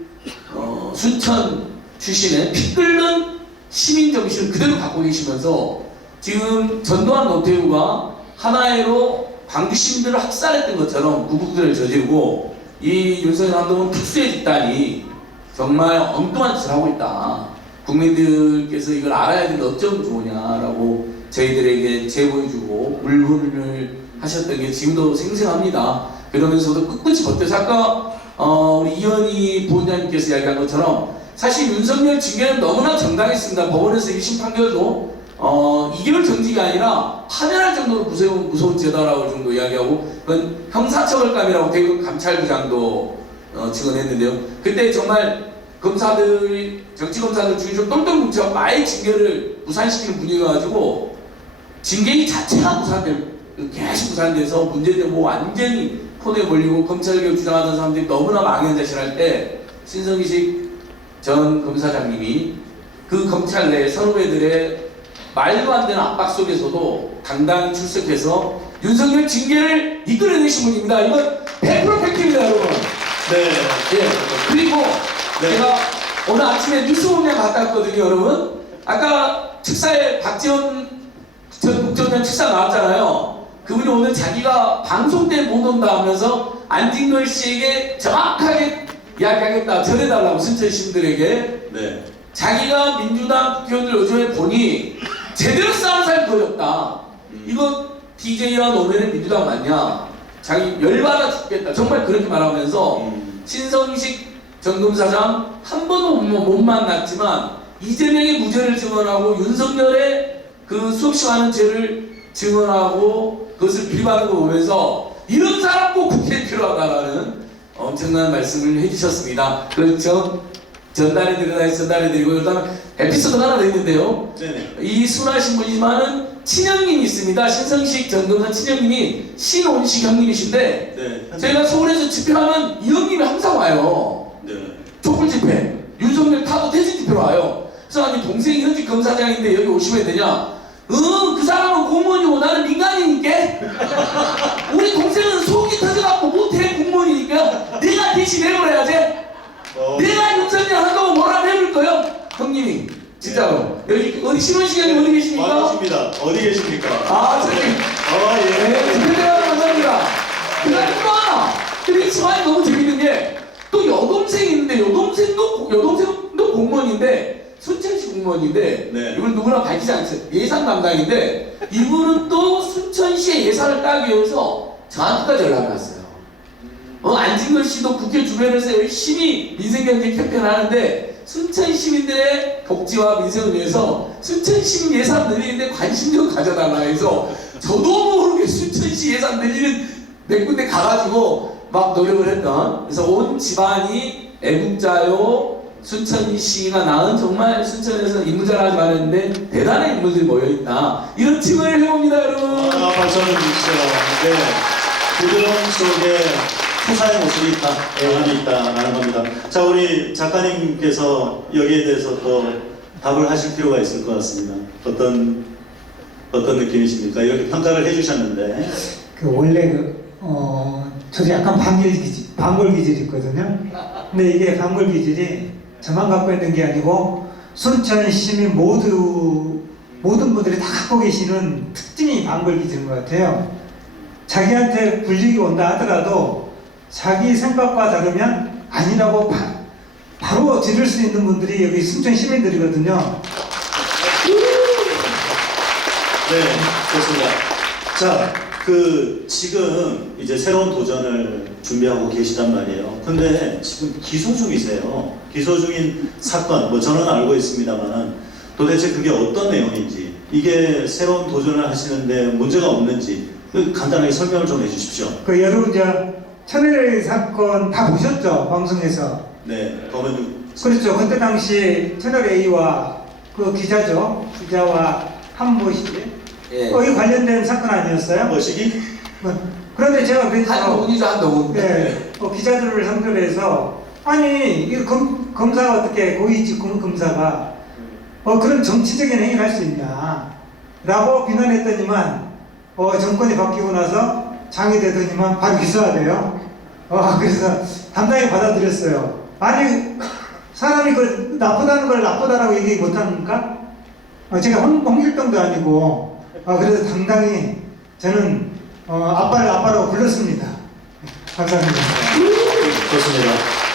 순천 출신의 피 끓는 시민 정신을 그대로 갖고 계시면서 지금 전두환 노태우가 하나회로 광주 시민들을 학살했던 것처럼 구국들을 저지르고 이 윤석열 한동훈 특수의 집단이 정말 엉뚱한 짓을 하고 있다. 국민들께서 이걸 알아야 되는데 어쩌면 좋으냐라고 저희들에게 제보해주고 울분을 하셨던 게 지금도 생생합니다. 그러면서도 끝끝이 버텨서 아까 우리 이현희 본장님께서 이야기한 것처럼 사실 윤석열 징계는 너무나 정당했습니다. 법원에서 1심 판결도 2개월 정지가 아니라 파면할 정도로 무서운 죄다라고 정도 이야기하고, 그건 형사처벌감이라고 대구 감찰부장도 증언했는데요. 그때 정말 검사들, 정치검사들 중에 좀 똘똘 뭉쳐 아예 징계를 무산시키는 분위기가 가지고 징계 자체가 계속 무산돼서 문제들 뭐 완전히 폰에 몰리고 검찰개혁 주장하던 사람들이 너무나 망연자실할 때 신성식 전 검사장님이 그 검찰 내 선후배들의 말도 안 되는 압박 속에서도 당당히 출석해서 윤석열 징계를 이끌어내신 분입니다. 이건 100% 팩트입니다, 여러분. 네. 예. 그리고 네. 제가 오늘 아침에 뉴스본에 갔다 왔거든요, 여러분. 아까 특사에 박지원 전 국정원장 특사 나왔잖아요. 그분이 오늘 자기가 방송 때 못 온다 하면서 안진걸 씨에게 정확하게 이야기하겠다, 전해달라고 순천 시민들에게. 네. 자기가 민주당 국회의원들 요즘에 보니 제대로 싸운 사람이 거의 없다. 이거 DJ와 노면은 민주당 맞냐? 자기 열받아 죽겠다. 정말 그렇게 말하면서 신성식 전 검사장 한 번도 못 만났지만 이재명의 무죄를 증언하고 윤석열의 그 수없이 많은 죄를 증언하고 그것을 비판하는 거 보면서 이런 사람 꼭 국회에 필요하다라는 엄청난 말씀을 해주셨습니다. 그렇죠? 전달해드리고 그다음에 에피소드가 하나 더 있는데요. 네네. 이 순하신 분이지만은 친형님이 있습니다. 신성식 전 검사 친형님이 신온식 형님이신데 네. 제가 서울에서 집회하면 이 형님이 항상 와요. 네. 촛불 집회, 윤석열 타도 대신 집회로 와요. 그래서 아니 동생이 현직 검사장인데 여기 오시면 되냐? 그 사람은 공무원이고 나는 민간이니까. 우리 동생은 속이 터져갖고 못해 공무원이니까 내가 대신 해버려야지. 내가 윤석열 한다고 뭐라고 해볼 거요? 형님이 진짜로. 여기 어디 신원식 형님 어디 계십니까? 맞습니다. 어디 계십니까? 아 저기. 예. 네, 집회대화 감사합니다. 그다음에 또 하나. 근데 이 시간이 너무 재밌는 게 또 여동생이 있는데 여동생도 공무원인데 순천시 공무원인데 네. 이걸 누구나 밝히지 않죠. 예산 담당인데 이분은 또 순천시의 예산을 따기 위해서 저한테까지 연락이 왔어요. 안진걸 씨도 국회 주변에서 열심히 민생경제 캠페인 하는데 순천 시민들의 복지와 민생을 위해서 순천 시민 예산 늘리는데 관심 좀 가져달라 해서 저도 모르게 순천시 예산 늘리는 몇 군데 가가지고 막 노력을 했던, 그래서 온 집안이 애국자요 순천시가 낳은 정말 순천에서 인물자랑 하지 말했는데 대단한 인물들이 모여있다, 이런 칭을 해봅니다 여러분. 박수 한번 주시죠. 네. 부드러운 속에 투사의 모습이 있다, 애환이 있다라는 겁니다. 자, 우리 작가님께서 여기에 대해서 또 답을 하실 필요가 있을 것 같습니다. 어떤 느낌이십니까? 이렇게 평가를 해주셨는데. 원래 저도 약간 반골 기질이 있거든요. 근데 이게 반골 기질이 저만 갖고 있는 게 아니고 순천 시민 모든 분들이 다 갖고 계시는 특징이 반골 기질인 것 같아요. 자기한테 불이익이 온다 하더라도 자기 생각과 다르면 아니라고 바로 지를 수 있는 분들이 여기 순천 시민들이거든요. 네, 좋습니다. 자, 지금 이제 새로운 도전을 준비하고 계시단 말이에요. 근데 지금 기소 중이세요. 기소 중인 사건, 뭐 저는 알고 있습니다만은 도대체 그게 어떤 내용인지, 이게 새로운 도전을 하시는데 문제가 없는지 간단하게 설명을 좀 해주십시오. 여러분 천혜의 사건 다 보셨죠? 방송에서. 네, 그러면 그렇죠. 그때 당시 채널 A와 그 기자와 한모 씨, 예. 거기 관련된 사건 아니었어요? 뭐시기? 그런데 제가 그래서 한동훈이죠, 한동훈. 네, 기자들을 상대로 해서 아니 이 검사가 어떻게 고위직 검사가 그런 정치적인 행위를 할 수 있냐라고 비난했더니만 정권이 바뀌고 나서 장이 되더니만 바로 기소하대요. 그래서 담당히 받아들였어요. 아니 사람이 나쁘다는 걸 나쁘다라고 얘기 못합니까? 제가 홍길동도 아니고 그래서 당당히 저는 아빠라고 불렀습니다. 감사합니다. 좋습니다.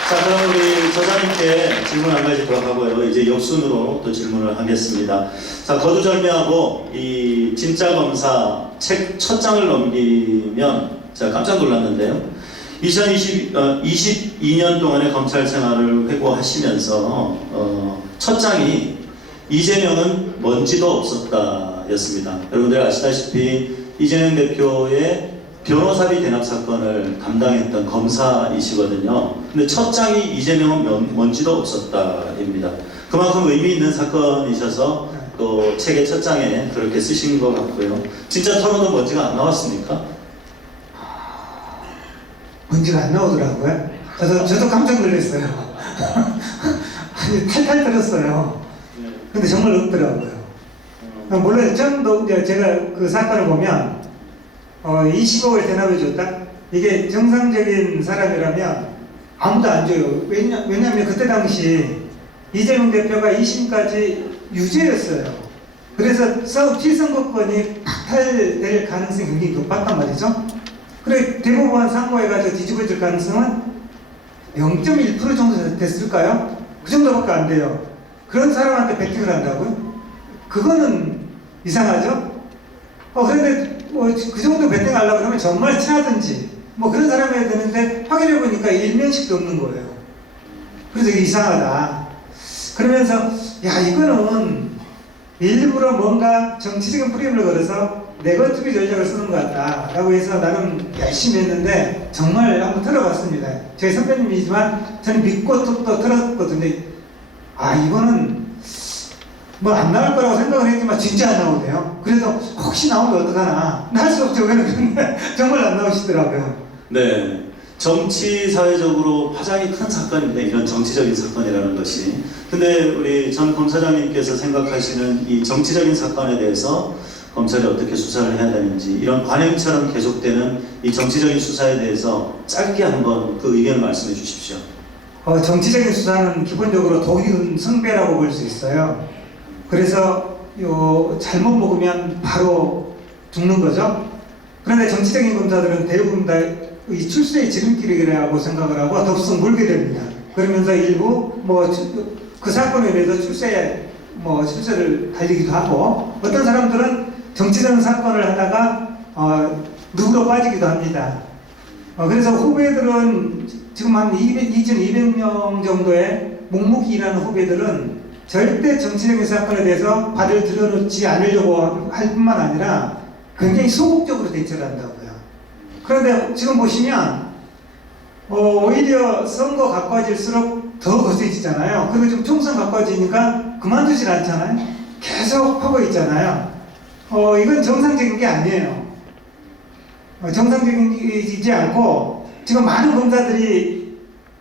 자, 그럼 우리 저자님께 질문 한 가지 들어가고요. 이제 역순으로 또 질문을 하겠습니다. 자, 거두절미하고 이 진짜 검사 책 첫 장을 넘기면 제가 깜짝 놀랐는데요. 22년 동안의 검찰 생활을 회고하시면서 첫 장이 이재명은 먼지도 없었다 였습니다. 여러분들 아시다시피 이재명 대표의 변호사비 대납 사건을 담당했던 검사이시거든요. 근데 첫 장이 이재명은 먼지도 없었다입니다. 그만큼 의미 있는 사건이셔서 또 책의 첫 장에 그렇게 쓰신 것 같고요. 진짜 털어도 먼지가 안 나왔습니까? 먼지가 안 나오더라고요. 저도 깜짝 놀랐어요. 아니, 탈탈 떨었어요. 근데 정말 없더라고요. 물론 처음도 제가 그 사건을 보면 20억을 대납해 줬다? 이게 정상적인 사람이라면 아무도 안 줘요. 왜냐하면 그때 당시 이재명 대표가 2심까지 유죄였어요. 그래서 피선거권이 박탈될 가능성이 굉장히 높았단 말이죠. 그래 대법원 상고해가지고 뒤집어질 가능성은 0.1% 정도 됐을까요? 그 정도밖에 안 돼요. 그런 사람한테 배팅을 한다고요? 그거는 이상하죠? 그런데 그 정도 배팅하려고 그러면 정말 친하든지 뭐 그런 사람이어야 되는데 확인해보니까 일면식도 없는 거예요. 그래서 이게 이상하다. 그러면서 야 이거는 일부러 뭔가 정치적인 프레임을 걸어서 네거티브 전략을 쓰는 것 같다 라고 해서 나름 열심히 했는데 정말 한번 들어봤습니다. 저희 선배님이지만 저는 믿고 또 들었거든요. 이거는 뭐 안 나올 거라고 생각을 했지만 진짜 안 나오네요. 그래서 혹시 나오면 어떡하나 할 수 없죠. 근데 정말 안 나오시더라고요. 네, 정치 사회적으로 파장이 큰 사건인데 이런 정치적인 사건이라는 것이. 근데 우리 전 검사장님께서 생각하시는 이 정치적인 사건에 대해서 검찰이 어떻게 수사를 해야 되는지 이런 관행처럼 계속되는 이 정치적인 수사에 대해서 짧게 한번 그 의견을 말씀해 주십시오. 정치적인 수사는 기본적으로 독인 성배라고 볼 수 있어요. 그래서 잘못 먹으면 바로 죽는 거죠. 그런데 정치적인 검사들은 대부분 다 이 출세의 지름길이라고 생각을 하고 덥석 물게 됩니다. 그러면서 일부 그 사건에 대해서 출세를 달리기도 하고 어떤 사람들은 정치적인 사건을 하다가 누구로 빠지기도 합니다. 그래서 후배들은 지금 한 2,200명 정도의 묵묵히 일하는 후배들은 절대 정치적인 사건에 대해서 발을 들여놓지 않으려고 할 뿐만 아니라 굉장히 소극적으로 대처를 한다고요. 그런데 지금 보시면 오히려 선거 가까워질수록 더 거세지잖아요. 그리고 지금 총선 가까워지니까 그만두질 않잖아요. 계속 하고 있잖아요. 이건 정상적인 게 아니에요. 정상적이지 않고 지금 많은 검사들이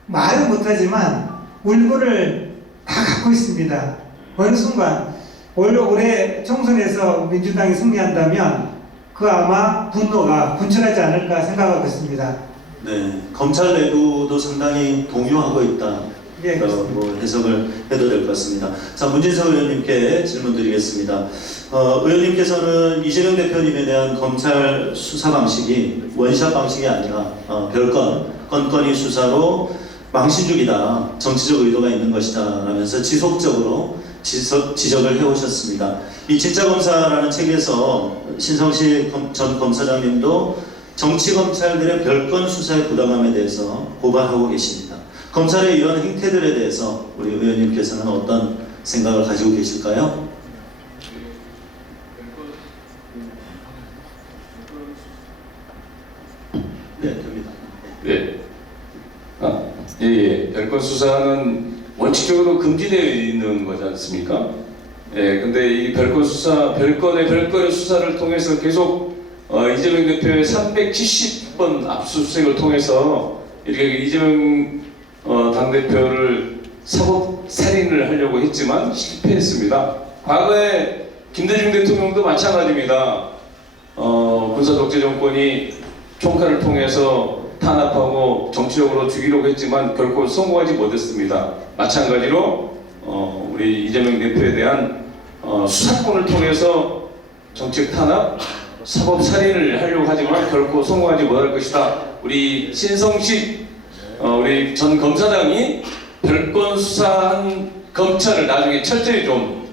말은 못하지만 울분을 다 갖고 있습니다. 어느 순간 올해 총선에서 민주당이 승리한다면 그 아마 분노가 분출하지 않을까 생각하고 있습니다. 네, 검찰 내부도 상당히 동요하고 있다. 예, 뭐 해석을 해도 될 것 같습니다. 자, 문진석 의원님께 질문 드리겠습니다. 의원님께서는 이재명 대표님에 대한 검찰 수사 방식이 원샷 방식이 아니라 건건이 수사로 망신 중이다, 정치적 의도가 있는 것이다 라면서 지속적으로 지적을 해오셨습니다. 이 진짜검사라는 책에서 신성식 전 검사장님도 정치검찰들의 별건 수사의 부당함에 대해서 고발하고 계십니다. 검찰의 이런 행태들에 대해서 우리 의원님께서는 어떤 생각을 가지고 계실까요? 네, 됩니다. 네. 예. 별건 수사는 원칙적으로 금지되어 있는 거지 않습니까? 예, 근데 이 별건 수사, 별건의 수사를 통해서 계속 이재명 대표의 370번 압수수색을 통해서 이렇게 이재명 당대표를 사법 살인을 하려고 했지만 실패했습니다. 과거에 김대중 대통령도 마찬가지입니다. 군사독재 정권이 총칼을 통해서 탄압하고 정치적으로 죽이려고 했지만 결코 성공하지 못했습니다. 마찬가지로 우리 이재명 대표에 대한 수사권을 통해서 정책 탄압, 사법 살인을 하려고 하지만 결코 성공하지 못할 것이다. 우리 신성식 우리 전 검사장이 별건 수사한 검찰을 나중에 철저히 좀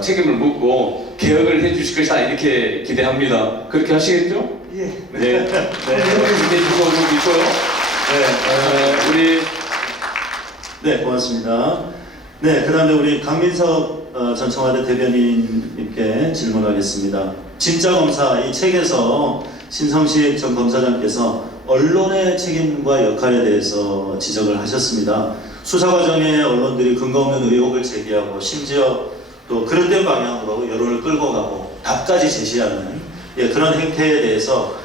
책임을 묻고 개혁을 해주실 것이다 이렇게 기대합니다. 그렇게 하시겠죠? 예. 네. 네. 기대해 주고 있고요. 우리 네, 고맙습니다. 네, 그 다음에 우리 강민석 전 청와대 대변인님께 질문하겠습니다. 진짜 검사 이 책에서 신성식 전 검사장께서 언론의 책임과 역할에 대해서 지적을 하셨습니다. 수사 과정에 언론들이 근거 없는 의혹을 제기하고 심지어 또 그릇된 방향으로 여론을 끌고 가고 답까지 제시하는 그런 행태에 대해서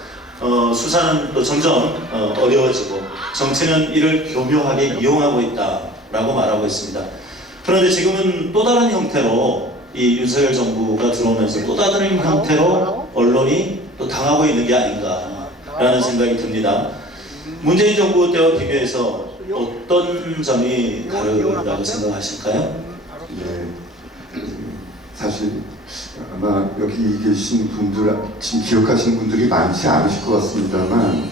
수사는 또 점점 어려워지고 정치는 이를 교묘하게 이용하고 있다라고 말하고 있습니다. 그런데 지금은 또 다른 형태로 이 윤석열 정부가 들어오면서 또 다른 형태로 언론이 또 당하고 있는 게 아닌가라는 생각이 듭니다. 문재인 정부 때와 비교해서 어떤 점이 다르다고 생각하실까요? 네, 사실 아마 여기 계신 분들 지금 기억하시는 분들이 많지 않으실 것 같습니다만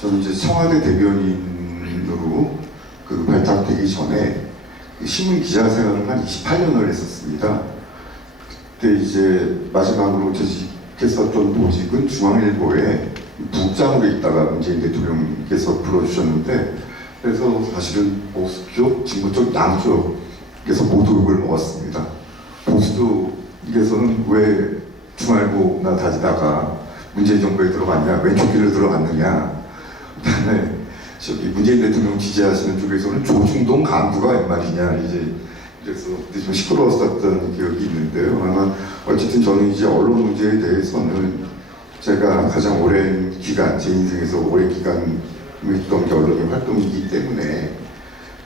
저는 이제 청와대 대변인으로 발탁되기 전에 신문 기자 생활을 한 28년을 했었습니다. 그때 이제 마지막으로 재직했었던 보직은 중앙일보에 부국장으로 있다가 문재인 대통령께서 불러주셨는데, 그래서 사실은 보수 쪽, 진보 쪽, 양쪽에서 모두 욕을 먹었습니다. 보수 쪽에서는 왜 중앙일보나 다지다가 문재인 정부에 들어갔냐, 왼쪽 길로 들어갔느냐, 그다음에 저기 문재인 대통령 지지하시는 쪽에서는 조중동 간부가 웬 말이냐, 이제 그래서 좀 시끄러웠었던 기억이 있는데요. 아마 어쨌든 저는 이제 언론 문제에 대해서는 제가 가장 오랜 기간, 제 인생에서 오랜 기간 했던 게 언론의 활동이기 때문에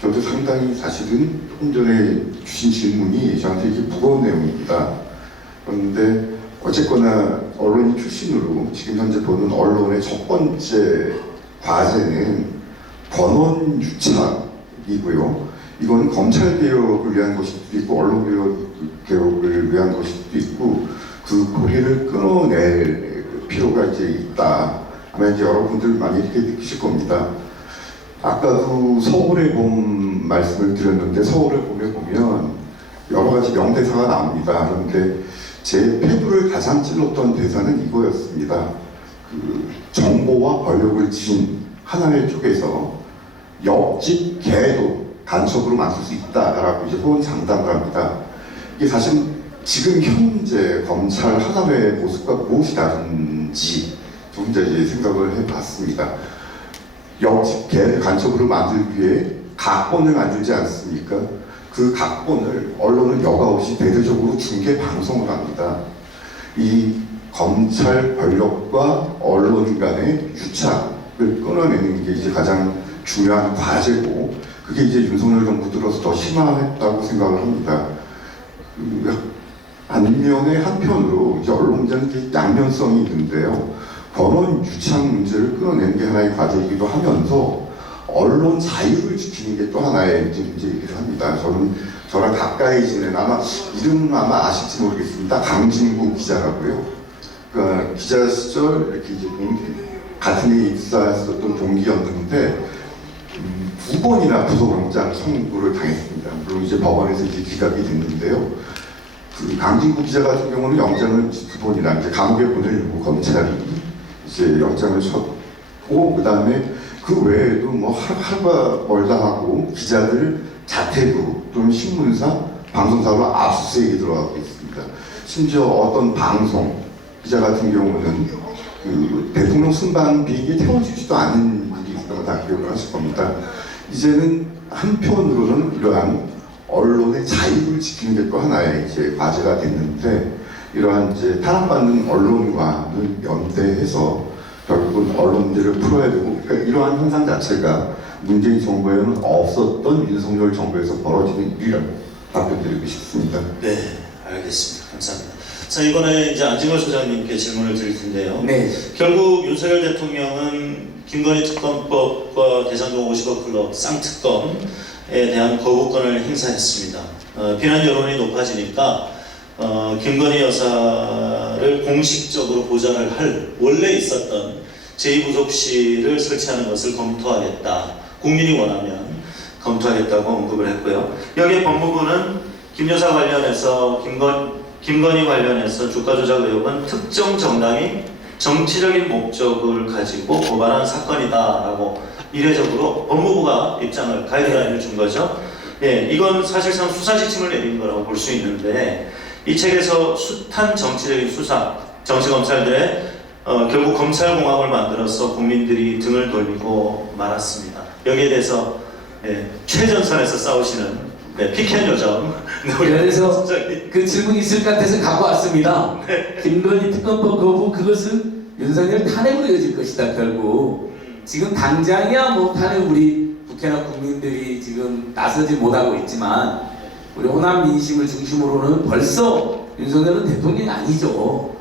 저도 상당히 사실은 조금 전에 주신 질문이 저한테 이게 무거운 내용입니다. 그런데 어쨌거나 언론인 출신으로 지금 현재 보는 언론의 첫 번째 과제는 권원 유착이고요. 이건 검찰 개혁을 위한 것일 수도 있고 언론 개혁을 위한 것일 수도 있고 그 고리를 끊어낼 필요가 이제 있다. 아마 이제 여러분들 많이 이렇게 느끼실 겁니다. 아까도 서울의 봄 말씀을 드렸는데 서울의 봄에 보면 여러 가지 명대사가 나옵니다. 그런데 제 폐부를 가장 찔렀던 대사는 이거였습니다. 그 정보와 권력을 지닌 하나의 쪽에서 옆집 개도 간첩으로 만들 수 있다라고 이제 호언장담합니다. 이게 사실 지금 현재 검찰 하나의 모습과 무엇이 다른지 좀 이제 생각을 해봤습니다. 옆집 개를 간첩으로 만들기 위해 각본을 만들지 않습니까? 그 각본을 언론은 여과없이 대대적으로 중계 방송을 합니다. 이 검찰 권력과 언론 간의 유착을 끊어내는 게 이제 가장 중요한 과제고, 그게 이제 윤석열 정부 들어서 더 심화했다고 생각을 합니다. 반면에 한편으로 이제 언론 문제는 양면성이 있는데요. 권원 유착 문제를 끊어내는 게 하나의 과제이기도 하면서 언론 자유를 지키는 게 또 하나의 문제이기도 합니다. 저는 저랑 가까이 지낸 이름은 아마 아실지 모르겠습니다. 강진구 기자라고요. 그러니까 기자 시절 이렇게 이제 같은 에 입사했었던 동기였는데 2번이나 구속영장 선고를 당했습니다. 물론 이제 법원에서 이제 기각이 됐는데요. 그 강진구 기자 같은 경우는 영장을 2번이나 이제 감옥에 보내려고 검찰이 이제 영장을 쳤고, 그 다음에 그 외에도 뭐 하루가 멀다 하고 기자들 자택으로 또는 신문사, 방송사로 압수수색이 들어가고 있습니다. 심지어 어떤 방송 기자 같은 경우는 그 대통령 순방 비행기 태워주지도 않은 일이 있었던 거 다 기억을 하실 겁니다. 이제는 한편으로는 이러한 언론의 자유를 지키는 게 또 하나의 이제 과제가 됐는데, 이러한 이제 탄압받는 언론과는 연대해서 결국은 언론들을 풀어야 되고, 그러니까 이러한 현상 자체가 문재인 정부에는 없었던 윤석열 정부에서 벌어지는 일이라고 답변드리고 싶습니다. 네, 알겠습니다. 감사합니다. 자, 이번에 이제 안진걸 소장님께 질문을 드릴 텐데요. 네. 결국 윤석열 대통령은 김건희 특검법과 대장동 50억 클럽 쌍특검에 대한 거부권을 행사했습니다. 비난 여론이 높아지니까 김건희 여사를 공식적으로 보좌를 할 원래 있었던 제2부속실을 설치하는 것을 검토하겠다. 국민이 원하면 검토하겠다고 언급을 했고요. 여기에 법무부는 김 여사 관련해서 김건희 관련해서 주가 조작 의혹은 특정 정당이 정치적인 목적을 가지고 고발한 사건이다라고 이례적으로 법무부가 입장을 가이드라인을 준 거죠. 예, 이건 사실상 수사 지침을 내린 거라고 볼 수 있는데 이 책에서 숱한 정치적인 수사, 정치 검찰들의 결국 검찰공화국을 만들어서 국민들이 등을 돌리고 말았습니다. 여기에 대해서 최전선에서 싸우시는 피켓 요정. 그래서 그 질문이 있을 것 같아서 갖고 왔습니다. 김건희 특검법 거부, 그것은 윤석열 탄핵으로 이어질 것이다. 결국 지금 당장이야 뭐 탄핵 우리 국회나 국민들이 지금 나서지 못하고 있지만 우리 호남 민심을 중심으로는 벌써 윤석열은 대통령이 아니죠.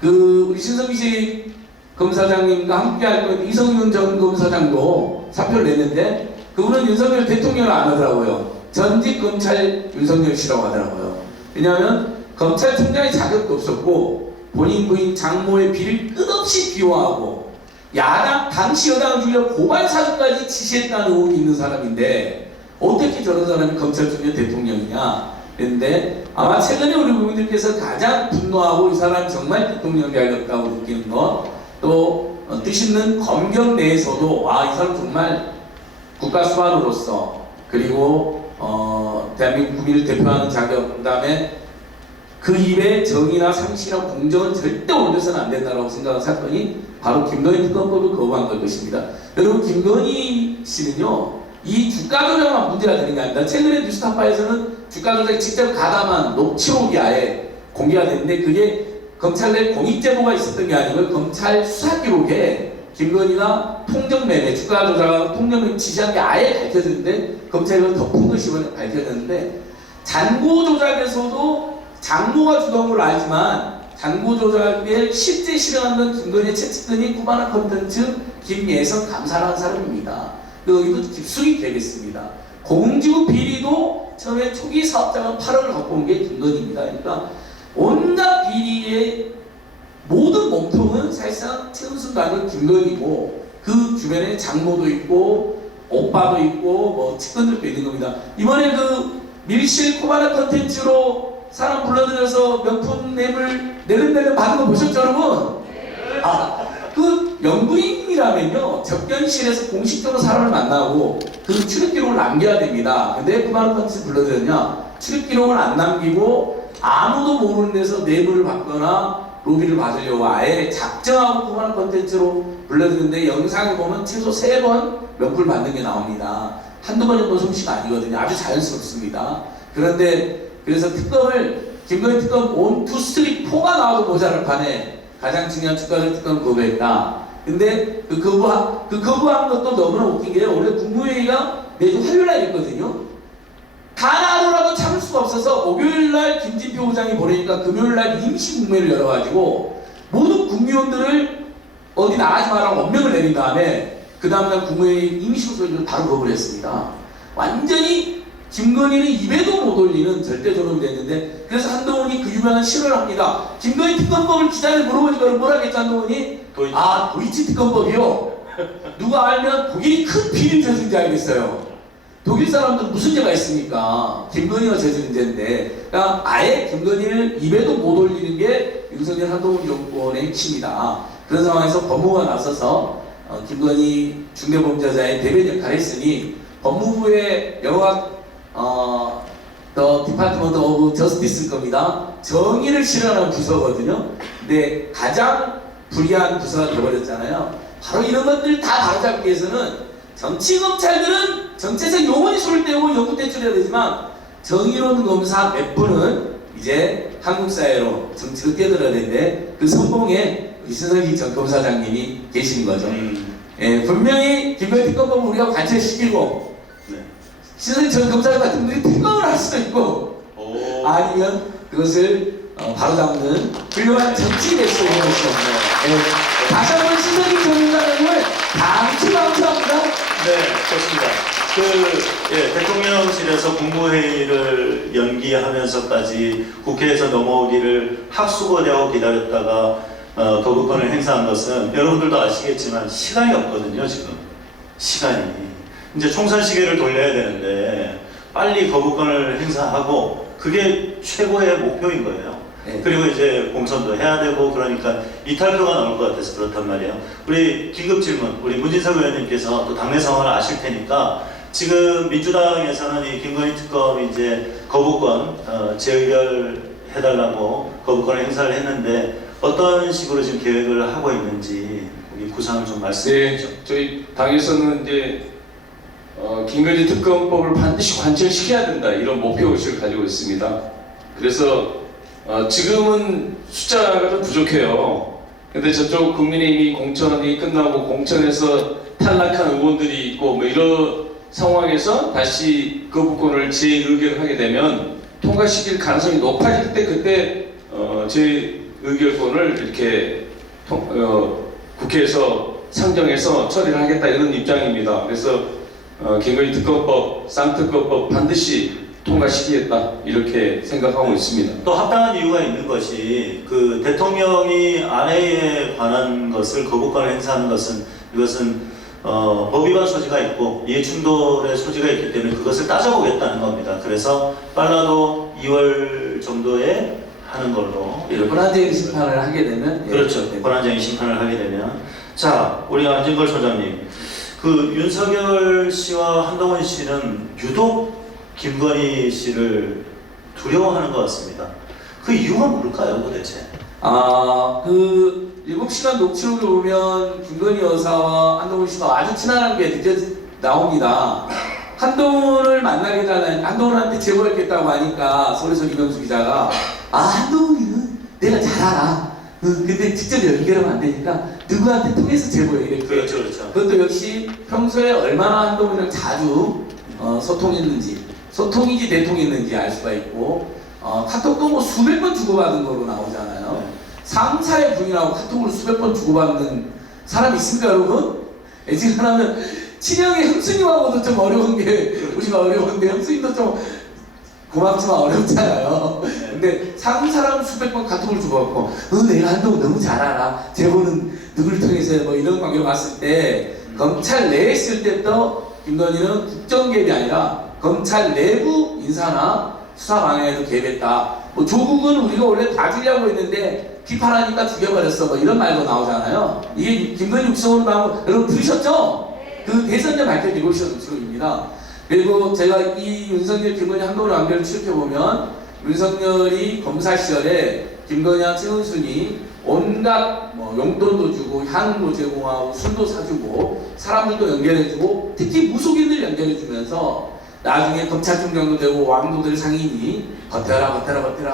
그 우리 신성식 검사장님과 함께 할 건 이성윤 전 검사장도 사표를 냈는데 그분은 윤석열 대통령을 안 하더라고요. 전직 검찰 윤석열 씨라고 하더라고요. 왜냐하면 검찰총장의 자격도 없었고 본인 부인 장모의 비리를 끝없이 비호하고 야당 당시 여당을 죽이려 고발 사주까지 지시했다는 의혹이 있는 사람인데 어떻게 저런 사람이 검찰총장 대통령이냐. 그런데 아마 최근에 우리 국민들께서 가장 분노하고 이 사람 정말 대통령 되겠다고 느끼는 것, 또 뜻있는 검경 내에서도 와, 이 사람 정말 국가 수반으로서 그리고 대한민국 국민을 대표하는 자격, 그 다음에 그 입에 정의나 상식이나 공정은 절대 올려서는 안 된다고 생각한 사건이 바로 김건희 특검법을 거부한 걸 것입니다. 여러분, 김건희 씨는요, 이 주가 조작만 문제가 되는 게 아닙니다. 최근에 뉴스타파에서는 주가 조작에 직접 가담한 녹취록이 아예 공개가 됐는데 그게 검찰 내 공익 제보가 있었던 게 아니고 검찰 수사 기록에 김건희가 통정매매, 주가 조작, 통정매매 지시한 게 아예 밝혀졌는데 검찰이 그걸 덮은 것이 밝혀졌는데 잔고 조작에서도 장모가 주도한 걸로 알지만 잔고 조작을 실제 실행하는 김건희의 채찍근이 쿠바나 콘텐츠 김예선 감사라는 사람입니다. 여기도 깊숙이 되겠습니다. 공지구 비리도 처음에 초기 사업자가 8억을 갖고 온 게 김건희입니다. 그러니까 온갖 비리의 모든 몸통은 사실상 최은순 김건희고 그 주변에 장모도 있고 오빠도 있고 뭐 측근들도 있는 겁니다. 이번에 그 밀실 코바나 컨텐츠로 사람 불러들여서 명품 뇌물 내른내른 받은 거 보셨죠, 여러분? 그 영부인이라면요 접견실에서 공식적으로 사람을 만나고 그 출입 기록을 남겨야 됩니다. 근데 코바나 컨텐츠 불러들였냐? 출입 기록을 안 남기고 아무도 모르는 데서 뇌물을 받거나 로비를 받으려고 아예 작정하고 코바나 컨텐츠로 불러드는데 영상을 보면 최소 3번 명불 받는 게 나옵니다. 한두 번 정도 솜씨가 아니거든요. 아주 자연스럽습니다. 그런데 그래서 특검을 김건희 특검 1, 2, 3, 4가 나와도 모자랄 판에 가장 중요한 주가적 특검을 거부했다. 근데 그 거부한 것도 너무나 웃긴 게 원래 국무회의가 매주 화요일날 있거든요. 단 하루라도 참을 수가 없어서 목요일날 김진표 부장이 보내니까 금요일날 임시 국무회의를 열어가지고 모든 국무위원들을 어디 나가지 말라고 엄명을 내린 다음에 그 다음날 국무회의 임시 국무회의를 바로 거부를 했습니다. 완전히 김건희는 입에도 못 올리는 절대 존엄이 됐는데 그래서 한동훈이 그 유명한 실언을 합니다. 김건희 특검법을 기자들 물어보니까 뭐라 했죠, 한동훈이? 도이치 특검법이요? 누가 알면 독일이 큰 비리를 저지른지 알겠어요. 독일 사람들은 무슨 죄가 있습니까? 김건희가 저지른 죄인데 그러니까 아예 김건희를 입에도 못 올리는 게 윤석열 한동훈 정권의 핵심이다. 그런 상황에서 법무부가 나서서 김건희 중대범죄자의 대변 역할을 했으니 법무부의 영화 더 디파트먼트 오브 저스티스일 겁니다. 정의를 실현하는 부서거든요. 근데 가장 불리한 부서가 되어버렸잖아요. 바로 이런 것들 다 바로잡기 위해서는 정치검찰들은 정체적 용언이 손을 떼고 연구 대출해야 되지만 정의로운 검사 몇 분은 이제 한국 사회로 정치로 뛰어들어야 되는데 그 성공에 우리 신성식 전 검사장님이 계시는 거죠. 예, 분명히 김건희 특검법을 우리가 관철시키고 신성식 전 검사장 같은 분들이 특검을 할 수도 있고 아니면 그것을 바로잡는 훌륭한 정치 대수가 있는 것이죠. 예, 다시 한번 신성식 전 검사장님을 강추합니다. 네, 좋습니다. 대통령실에서 국무회의를 연기하면서까지 국회에서 넘어오기를 학수고대하고 기다렸다가 거부권을 행사한 것은 여러분들도 아시겠지만 시간이 없거든요, 지금. 시간이. 이제 총선 시계를 돌려야 되는데 빨리 거부권을 행사하고 그게 최고의 목표인 거예요. 네. 그리고 이제 공천도 해야 되고 그러니까 이탈표가 나올 것 같아서 그렇단 말이에요. 우리 긴급 질문, 우리 문진석 의원님께서 또 당내 상황을 아실 테니까 지금 민주당에서는 이 김건희 특검 이제 거부권 재의결해달라고 거부권을 행사를 했는데 어떤 식으로 지금 계획을 하고 있는지 우리 구상을 좀 말씀해 주시죠. 저희 당에서는 이제 김건희 특검법을 반드시 관철시켜야 된다 이런 목표의식을 가지고 있습니다. 그래서 지금은 숫자가 좀 부족해요. 근데 저쪽 국민의힘이 공천이 끝나고 공천에서 탈락한 의원들이 있고 뭐 이런 상황에서 다시 거부권을 재의결하게 되면 통과시킬 가능성이 높아질 때 그때 재의결권을 이렇게 국회에서 상정해서 처리를 하겠다 이런 입장입니다. 그래서 김건희 특검법, 쌍특검법 반드시 통과시키겠다 이렇게 생각하고 있습니다. 또 합당한 이유가 있는 것이 그 대통령이 아내에 관한 것을 거부권을 행사하는 것은 이것은 법 위반 소지가 있고 이해충돌의 소지가 있기 때문에 그것을 따져보겠다는 겁니다. 그래서 빨라도 2월 정도에 하는 걸로 이렇게 권한쟁의 심판을 하게 되면 그렇죠. 권한쟁의 심판을 하게 되면 자 우리 안진걸 소장님 그 윤석열 씨와 한동훈 씨는 유독 김건희 씨를 두려워하는 것 같습니다. 그 이유가 뭘까요, 도대체? 그 7시간 녹취록을 보면 김건희 여사와 한동훈 씨가 아주 친하다는 게 나옵니다. 한동훈을 만나게 달라는, 한동훈한테 제보했겠다고 하니까 서울에서 이명수 기자가 한동훈이는 내가 잘 알아. 근데 직접 연결하면 안 되니까 누구한테 통해서 제보해 이렇게. 그렇죠, 그렇죠. 그것도 역시 평소에 얼마나 한동훈이랑 자주 소통했는지, 소통인지 내통했는지 알 수가 있고 카톡도 뭐 수백 번 주고받은 거로 나오잖아요. 상사의 부인하고 카톡을 수백 번 주고받는 사람이 있습니까, 여러분? 지금 하나는 친형의 형수님하고도 좀 어려운 게 우리가 어려운데 형수님도 좀 고맙지만 어렵잖아요. 근데 상사랑 수백 번 카톡을 주고받고 내가 한동훈 너무 잘 알아. 제보는 누구를 통해서 해. 뭐 이런 관계로 봤을 때 검찰 내에 있을 때부터 김건희는 국정개입이 아니라 검찰 내부 인사나 수사 방향에도 개입했다. 뭐 조국은 우리가 원래 다 주려고 했는데 비판하니까 죽여버렸어. 뭐 이런 말도 나오잖아요. 이게 김건희 육성으로 나온 여러분 들으셨죠? 그 대선 때 밝혀진 녹취록입니다. 그리고 제가 이 윤석열, 김건희, 한동훈 관계를 추적해보면 윤석열이 검사 시절에 김건희와 최은순이 온갖 뭐 용돈도 주고 향도 제공하고 술도 사주고 사람들도 연결해주고 특히 무속인들 연결해주면서 나중에 검찰총장도 되고 왕도들 상인이 버텨라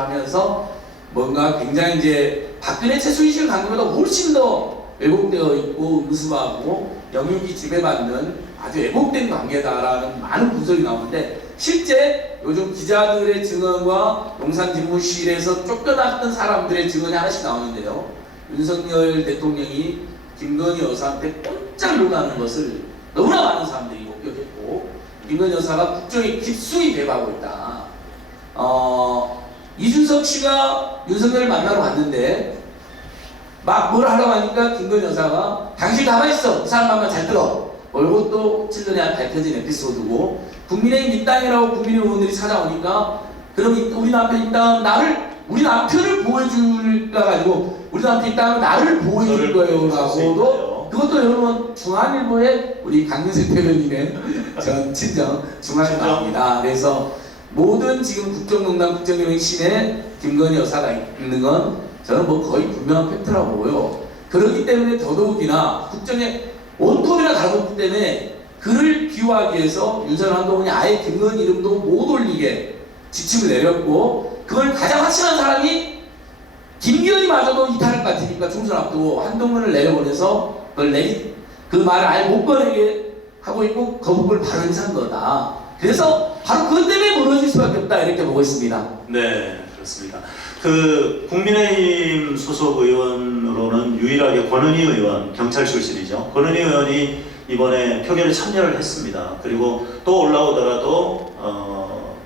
하면서 뭔가 굉장히 이제 박근혜 최순실 관계보다 훨씬 더 왜곡되어 있고 음습하고 영육이 지배받는 아주 왜곡된 관계다라는 많은 분석이 나오는데 실제 요즘 기자들의 증언과 용산집무실에서 쫓겨났던 사람들의 증언이 하나씩 나오는데요. 윤석열 대통령이 김건희 여사한테 꼼짝 놀라는 것을 너무나 많은 사람들이 목격했고 김건희 여사가 국정에 깊숙이 개입하고 있다. 이준석 씨가 윤석열을 만나러 갔는데 막 뭘 하려고 하니까 김건희 여사가 당신 가만히 있어. 이 사람 말만 잘 들어. 이것도 7년에 밝혀진 에피소드고 국민의힘 입당이라고 국민의힘 의원들이 찾아오니까 그럼 우리 남편 입당하면 우리 남편을 보호해줄까 가지고 우리 남편 입당하면 나를 보호해줄 거예요 라고도 그것도 여러분 중앙일보에 우리 강민석 대변인의 전 친정 중앙에 나옵니다. 그래서 모든 지금 국정농단 국정경영심에 김건희 여사가 있는 건 저는 뭐 거의 분명한 팩트라고 보고요. 그렇기 때문에 더더욱이나 국정에 온톱이나 달았기 때문에 그를 비호하기 위해서 윤석열 한동훈이 아예 김건희 이름도 못 올리게 지침을 내렸고 그걸 가장 확신한 사람이 김기현이마저도 이탈할 것 같으니까 총선 앞두고 한동훈을 내려보내서 그 말을 아예 못 꺼내게 하고 있고 거부권을 바로 행사한 거다. 그래서 바로 그것 때문에 무너질 수밖에 없다 이렇게 보고 있습니다. 네, 그렇습니다. 그 국민의힘 소속 의원으로는 유일하게 권은희 의원, 경찰 출신이죠. 권은희 의원이 이번에 표결에 참여를 했습니다. 그리고 또 올라오더라도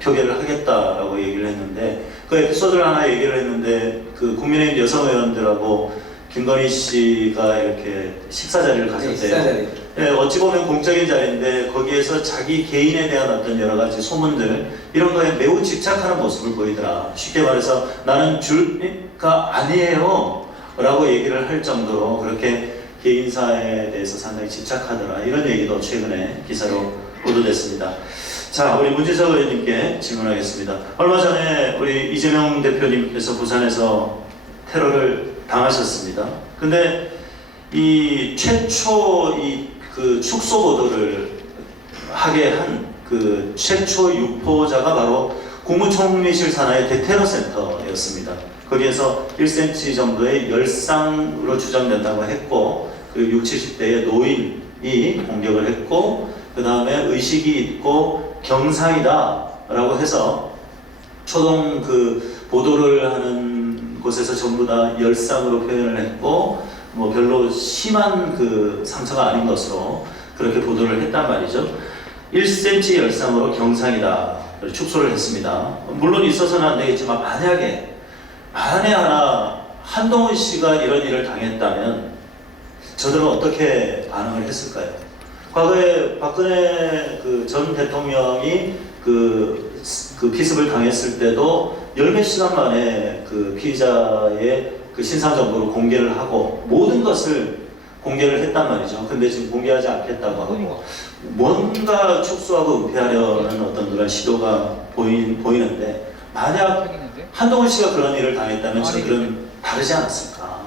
표결을 하겠다라고 얘기를 했는데 그 에피소드를 하나 얘기를 했는데 그 국민의힘 여성 의원들하고 김건희 씨가 이렇게 식사 자리를 가졌대요. 식사 자리. 예, 어찌 보면 공적인 자리인데 거기에서 자기 개인에 대한 어떤 여러 가지 소문들 이런 거에 매우 집착하는 모습을 보이더라. 쉽게 말해서 나는 줄가 아니에요 라고 얘기를 할 정도로 그렇게 개인사에 대해서 상당히 집착하더라. 이런 얘기도 최근에 기사로 보도됐습니다. 자, 우리 문지석 의원님께 질문하겠습니다. 얼마 전에 우리 이재명 대표님께서 부산에서 테러를 당하셨습니다. 근데 이 최초 그 축소 보도를 하게 한 그 최초 유포자가 바로 국무총리실 산하의 대테러센터였습니다. 거기에서 1cm 정도의 열상으로 추정된다고 했고, 그 60, 70대의 노인이 공격을 했고, 그 다음에 의식이 있고 경상이다 라고 해서 초동 그 보도를 하는 곳에서 전부 다 열상으로 표현을 했고, 뭐 별로 심한 그 상처가 아닌 것으로 그렇게 보도를 했단 말이죠. 1cm 열상으로 경상이다 축소를 했습니다. 물론 있어서는 안 되겠지만 만에 하나 한동훈 씨가 이런 일을 당했다면 저들은 어떻게 반응을 했을까요? 과거에 박근혜 그 전 대통령이 그 피습을 당했을 때도 열몇 시간 만에 그 피의자의 그 신상 정보를 공개를 하고 모든 것을 공개를 했단 말이죠. 근데 지금 공개하지 않겠다고 하고 뭔가 축소하고 은폐하려는 어떤 그런 시도가 보이는데 만약 한동훈 씨가 그런 일을 당했다면 저들은 다르지 않았을까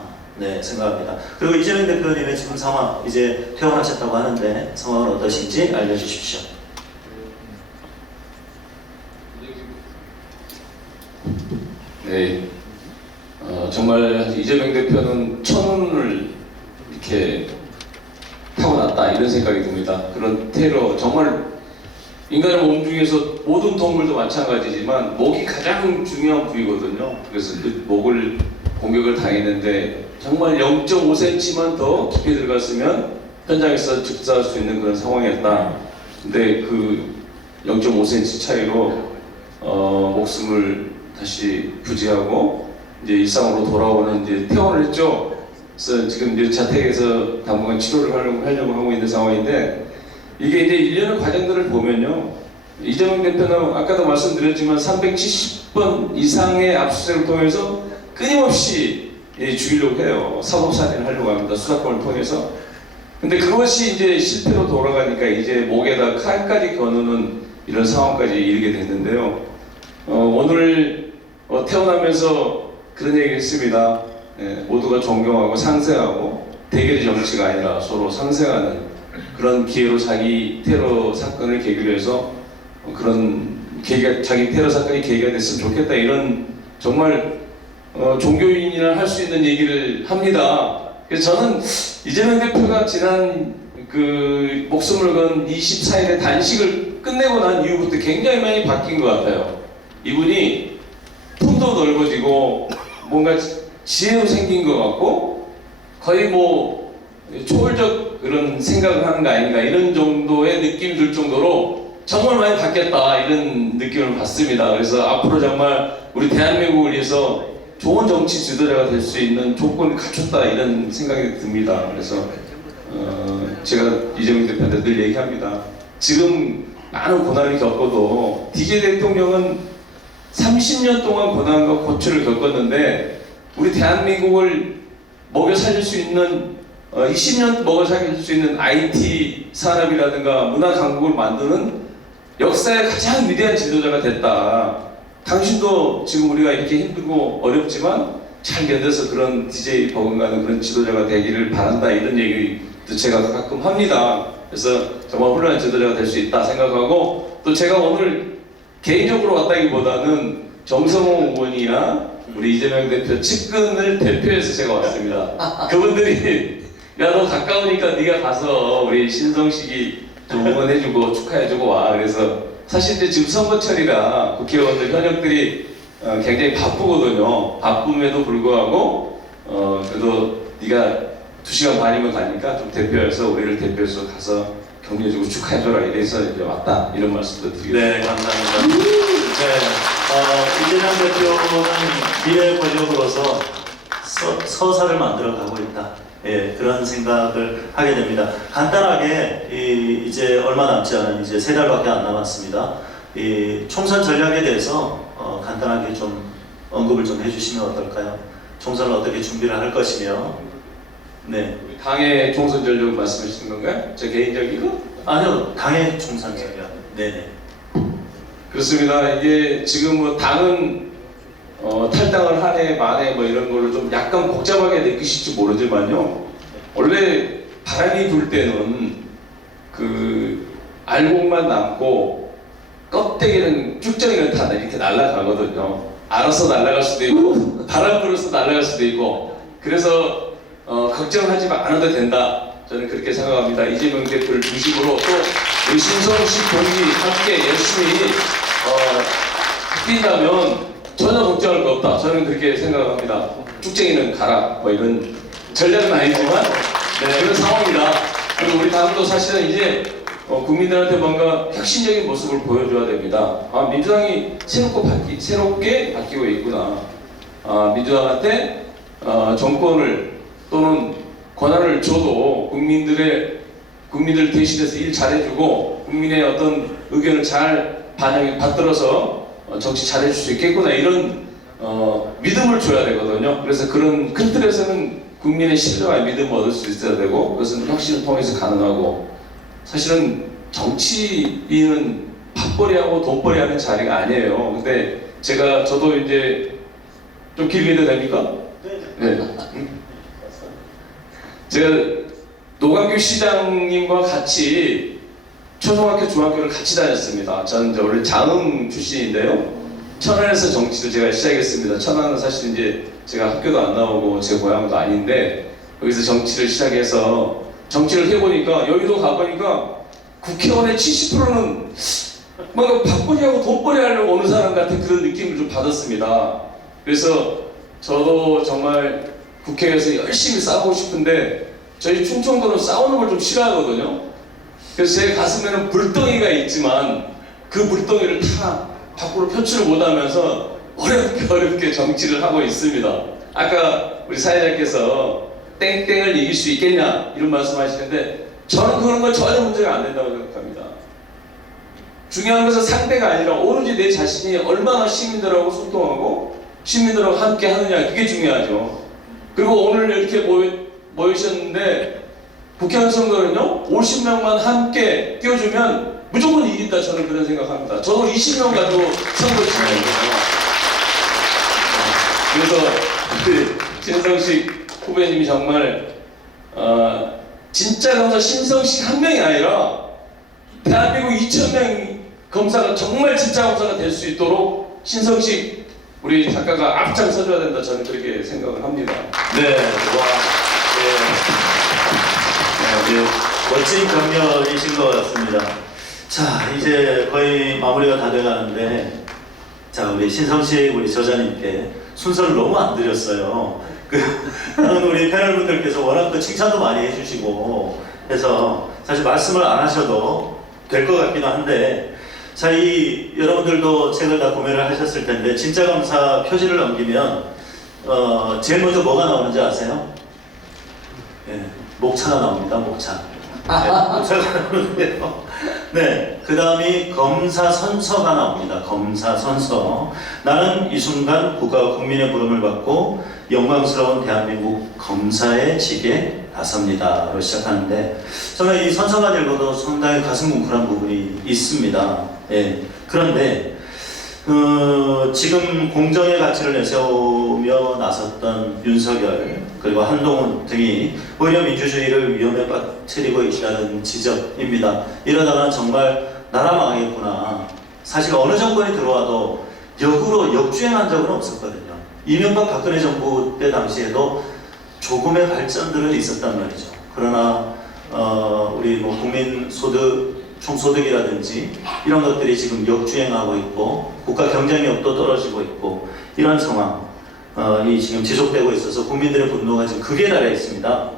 생각합니다. 그리고 이재명 대표님의 지금 상황 이제 퇴원하셨다고 하는데 상황은 어떠신지 알려주십시오. 네, 정말 이재명 대표는 천운을 이렇게 타고났다 이런 생각이 듭니다. 그런 테러 정말 인간의 몸 중에서 모든 동물도 마찬가지지만 목이 가장 중요한 부위거든요. 그래서 그 목을 공격을 당했는데 정말 0.5cm만 더 깊이 들어갔으면 현장에서 즉사할 수 있는 그런 상황이었다. 근데 그 0.5cm 차이로 목숨을 다시 부지하고 이제 일상으로 돌아오는 이제 퇴원을 했죠. 그래서 지금 이제 자택에서 당분간 치료를 하려고 하고 있는 상황인데 이게 이제 일련의 과정들을 보면요. 이재명 대표는 아까도 말씀드렸지만 370번 이상의 압수수색을 통해서 끊임없이 죽이려고 해요. 사법살인을 하려고 합니다. 수사권을 통해서. 근데 그것이 이제 실패로 돌아가니까 이제 목에다 칼까지 거누는 이런 상황까지 이르게 됐는데요. 오늘 태어나면서 그런 얘기를 했습니다. 모두가 존경하고 상생하고 대결의 정치가 아니라 서로 상생하는 그런 기회로 자기 테러 사건을 계기로 해서 그런 계기가, 자기 테러 사건이 계기가 됐으면 좋겠다 이런 정말 종교인이나 할 수 있는 얘기를 합니다. 그래서 저는 이재명 대표가 지난 그 목숨을 건 24일의 단식을 끝내고 난 이후부터 굉장히 많이 바뀐 것 같아요. 이분이 품도 넓어지고 뭔가 지혜로 생긴 것 같고 거의 뭐 초월적 그런 생각을 하는 거 아닌가 이런 정도의 느낌이 들 정도로 정말 많이 바뀌었다 이런 느낌을 받습니다. 그래서 앞으로 정말 우리 대한민국을 위해서 좋은 정치 지도자가 될 수 있는 조건을 갖췄다 이런 생각이 듭니다. 그래서 제가 이재명 대표한테 늘 얘기합니다. 지금 많은 고난을 겪어도 DJ 대통령은 30년 동안 고난과 고초를 겪었는데 우리 대한민국을 먹여 살릴 수 있는 20년 먹여 살릴 수 있는 IT 산업이라든가 문화 강국을 만드는 역사의 가장 위대한 지도자가 됐다. 당신도 지금 우리가 이렇게 힘들고 어렵지만 잘 견뎌서 그런 DJ 버금가는 그런 지도자가 되기를 바란다 이런 얘기도 제가 가끔 합니다. 그래서 정말 훌륭한 지도자가 될 수 있다 생각하고 또 제가 오늘 개인적으로 왔다기보다는 정성호 의원이나 우리 이재명 대표 측근을 대표해서 제가 왔습니다. 그분들이 야 너 가까우니까 네가 가서 우리 신성식이 좀 응원해주고 축하해주고 와. 그래서 사실 이제 지금 선거철이라 국회의원들 현역들이 굉장히 바쁘거든요. 바쁨에도 불구하고 그래도 네가 2시간 반이면 가니까 좀 대표해서 우리를 대표해서 가서 격려해주고 축하해줘라 이래서 이제 왔다 이런 말씀도 드리겠습니다. 네, 감사합니다. 네, 이재명 대표는 미래 권력으로서 서사를 만들어 가고 있다. 예, 그런 생각을 하게 됩니다. 간단하게 이제 얼마 남지 않은 이제 3달밖에 안 남았습니다. 이 총선 전략에 대해서 간단하게 좀 언급을 좀 해주시면 어떨까요? 총선을 어떻게 준비를 할 것이며, 네. 당의 총선 전략 말씀하시는 건가요? 제 개인적인 거? 아니요, 당의 총선 전략. 네네. 그렇습니다. 이게 지금 뭐 당은 탈당을 하네 마네 뭐 이런 걸로 좀 약간 복잡하게 느끼실지 모르지만요. 원래 바람이 불 때는 그 알곡만 남고 껍데기는 쭉정이는 다 이렇게 날아가거든요. 알아서 날아갈 수도 있고 바람 불어서 날아갈 수도 있고, 그래서 걱정하지 않아도 된다. 저는 그렇게 생각합니다. 이재명 대표를 중심으로 또 우리 신성식 동지 함께 열심히 뛴다면 전혀 걱정할 거 없다. 저는 그렇게 생각합니다. 쭉쟁이는 가라. 뭐 이런 전략은 아니지만 그런 상황이다. 그리고 우리 당도 사실은 이제 국민들한테 뭔가 혁신적인 모습을 보여줘야 됩니다. 아, 민주당이 새롭게 바뀌고 있구나. 아, 민주당한테 정권을 또는 권한을 줘도 국민들 대신해서 일 잘해주고 국민의 어떤 의견을 잘 받들어서 정치 잘해줄 수 있겠구나, 이런 믿음을 줘야 되거든요. 그래서 그런 큰 틀에서는 국민의 신뢰와 믿음을 얻을 수 있어야 되고, 그것은 혁신을 통해서 가능하고, 사실은 정치인은 밥벌이하고 돈벌이하는 자리가 아니에요. 근데 저도 이제 좀 길게 해도 됩니까? 네. 제가 노광규 시장님과 같이 초등학교, 중학교를 같이 다녔습니다. 저는 이제 원래 장흥 출신인데요. 천안에서 정치를 제가 시작했습니다. 천안은 사실 이제 제가 학교도 안 나오고 제 고향도 아닌데, 여기서 정치를 시작해서 정치를 해보니까, 여의도 가보니까 국회의원의 70%는 뭔가 밥벌이하고 돈벌이 하려고 오는 사람 같은 그런 느낌을 좀 받았습니다. 그래서 저도 정말 국회에서 열심히 싸우고 싶은데, 저희 충청도는 싸우는 걸 좀 싫어하거든요. 그래서 제 가슴에는 불덩이가 있지만 그 불덩이를 다 밖으로 표출을 못하면서 어렵게 정치를 하고 있습니다. 아까 우리 사회자께서 땡땡을 이길 수 있겠냐 이런 말씀하시는데, 저는 그런 건 전혀 문제가 안 된다고 생각합니다. 중요한 것은 상대가 아니라 오로지 내 자신이 얼마나 시민들하고 소통하고 시민들하고 함께 하느냐, 그게 중요하죠. 그리고 오늘 이렇게 모이셨는데, 국회의원 선거는요 50명만 함께 띄워주면 무조건 이긴다, 저는 그런 생각합니다. 저도 20명 가지고 선거 치거든요. 그래서 우리 신성식 후배님이 정말 진짜 검사 신성식 한 명이 아니라 대한민국 2,000명 검사가 정말 진짜 검사가 될 수 있도록 신성식 우리 작가가 앞장서줘야 된다, 저는 그렇게 생각을 합니다. 네, 멋진 경력이신 것 같습니다. 자, 이제 거의 마무리가 다 돼가는데, 자, 우리 신성식 우리 저자님께 순서를 너무 안 드렸어요. 다른 우리 패널분들께서 워낙 또 칭찬도 많이 해주시고 해서 사실 말씀을 안 하셔도 될 것 같기도 한데, 자, 여러분들도 책을 다 구매를 하셨을 텐데, 진짜 검사 표지를 넘기면 제일 먼저 뭐가 나오는지 아세요? 네, 목차가 나옵니다. 목차. 네, 목차가 나오는데요. 네, 그 다음이 검사 선서가 나옵니다. 검사 선서. 나는 이 순간 국가와 국민의 부름을 받고 영광스러운 대한민국 검사의 직에 나섭니다로 시작하는데, 저는 이 선서만 읽어도 상당히 가슴 뭉클한 부분이 있습니다. 예. 그런데 지금 공정의 가치를 내세우며 나섰던 윤석열 그리고 한동훈 등이 오히려 민주주의를 위험에 빠뜨리고 있다는 지적입니다. 이러다가는 정말 나라 망하겠구나. 사실 어느 정권이 들어와도 역으로 역주행한 적은 없었거든요. 이명박 박근혜 정부 때 당시에도 조금의 발전들은 있었단 말이죠. 그러나 우리 뭐 총소득이라든지 이런 것들이 지금 역주행하고 있고 국가 경쟁력도 떨어지고 있고, 이런 상황이 지금 지속되고 있어서 국민들의 분노가 지금 극에 달해 있습니다.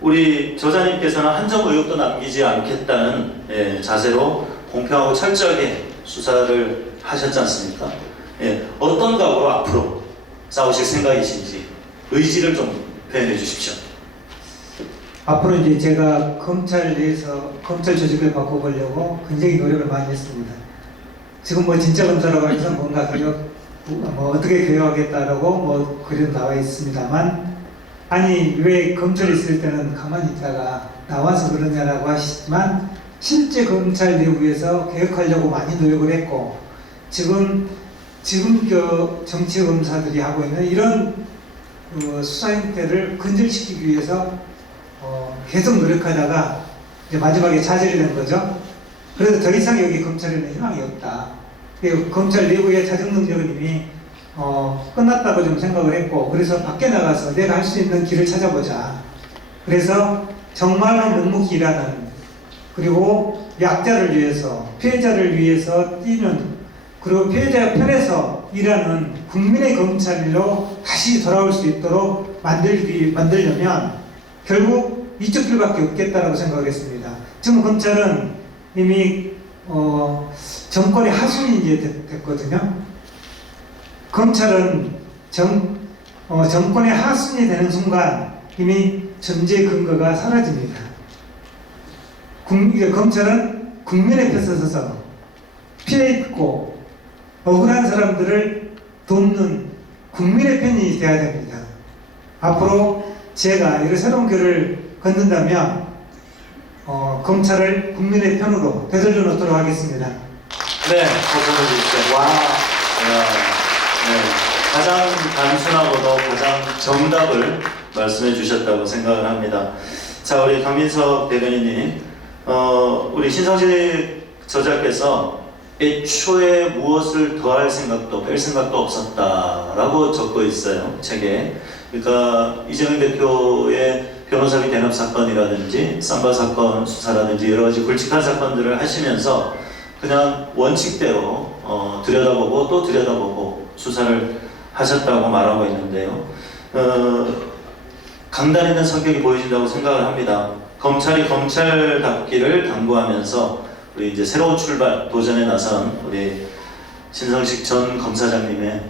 우리 저자님께서는 한 점 의혹도 남기지 않겠다는 자세로 공평하고 철저하게 수사를 하셨지 않습니까? 어떤 각오로 앞으로 싸우실 생각이신지 의지를 좀 표현해 주십시오. 앞으로 이제 제가 검찰 내에서 검찰 조직을 바꿔보려고 굉장히 노력을 많이 했습니다. 지금 뭐 진짜 검사라고 해서 뭔가 뭐 어떻게 개혁하겠다라고 뭐 글이 나와 있습니다만, 아니 왜 검찰에 있을 때는 가만히 있다가 나와서 그러냐라고 하시지만, 실제 검찰 내부에서 개혁하려고 많이 노력을 했고, 지금 정치 검사들이 하고 있는 이런 수사 형태를 근절시키기 위해서 계속 노력하다가 이제 마지막에 좌절이 된 거죠. 그래서 더 이상 여기 검찰에는 희망이 없다. 그리고 검찰 내부의 자정 능력은 이미 끝났다고 좀 생각을 했고, 그래서 밖에 나가서 내가 할 수 있는 길을 찾아보자. 그래서 정말로 묵묵히 일하는, 그리고 약자를 위해서, 피해자를 위해서 뛰는, 그리고 피해자 편에서 일하는 국민의 검찰로 다시 돌아올 수 있도록 만들려면 결국 이쪽 길밖에 없겠다라고 생각했습니다. 지금 검찰은 이미 정권의 하순이 이제 됐거든요. 검찰은 정권의 하순이 되는 순간 이미 존재 근거가 사라집니다. 검찰은 국민의 편에 서서 피해 입고 억울한 사람들을 돕는 국민의 편이 돼야 됩니다. 앞으로 제가 이런 새로운 길을 걷는다면 검찰을 국민의 편으로 되돌려 놓도록 하겠습니다. 네, 박수 주십시오. 와, 네, 가장 단순하고도 가장 정답을 말씀해 주셨다고 생각을 합니다. 자, 우리 강민석 대변인님, 우리 신성식 저자께서 애초에 무엇을 더할 생각도 뺄 생각도 없었다라고 적고 있어요, 책에. 그러니까 이재명 대표의 변호사비 대납 사건이라든지 쌈바 사건 수사라든지 여러 가지 굵직한 사건들을 하시면서 그냥 원칙대로 들여다보고 또 들여다보고 수사를 하셨다고 말하고 있는데요. 강단 있는 성격이 보여진다고 생각을 합니다. 검찰이 검찰답기를 당부하면서 우리 이제 새로운 출발 도전에 나선 우리 신성식 전 검사장님의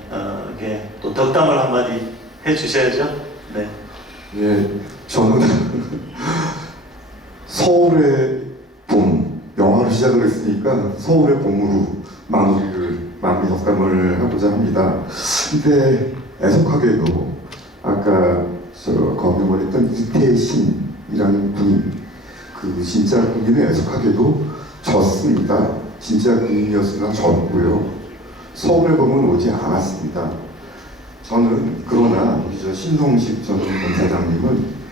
이렇게 또 덕담을 한마디 해주셔야죠. 네. 예, 저는 서울의 봄 영화로 시작을 했으니까 서울의 봄으로 마무리 덕담을 하고자 합니다. 근데 애석하게도 아까 거명을 했던 이태신이라는 군인, 그 진짜 군인은 애석하게도 졌습니다. 진짜 군인이었으나 졌고요. 서울의 봄은 오지 않았습니다. 저는 그러나 우리 저 신성식 전 검사장님은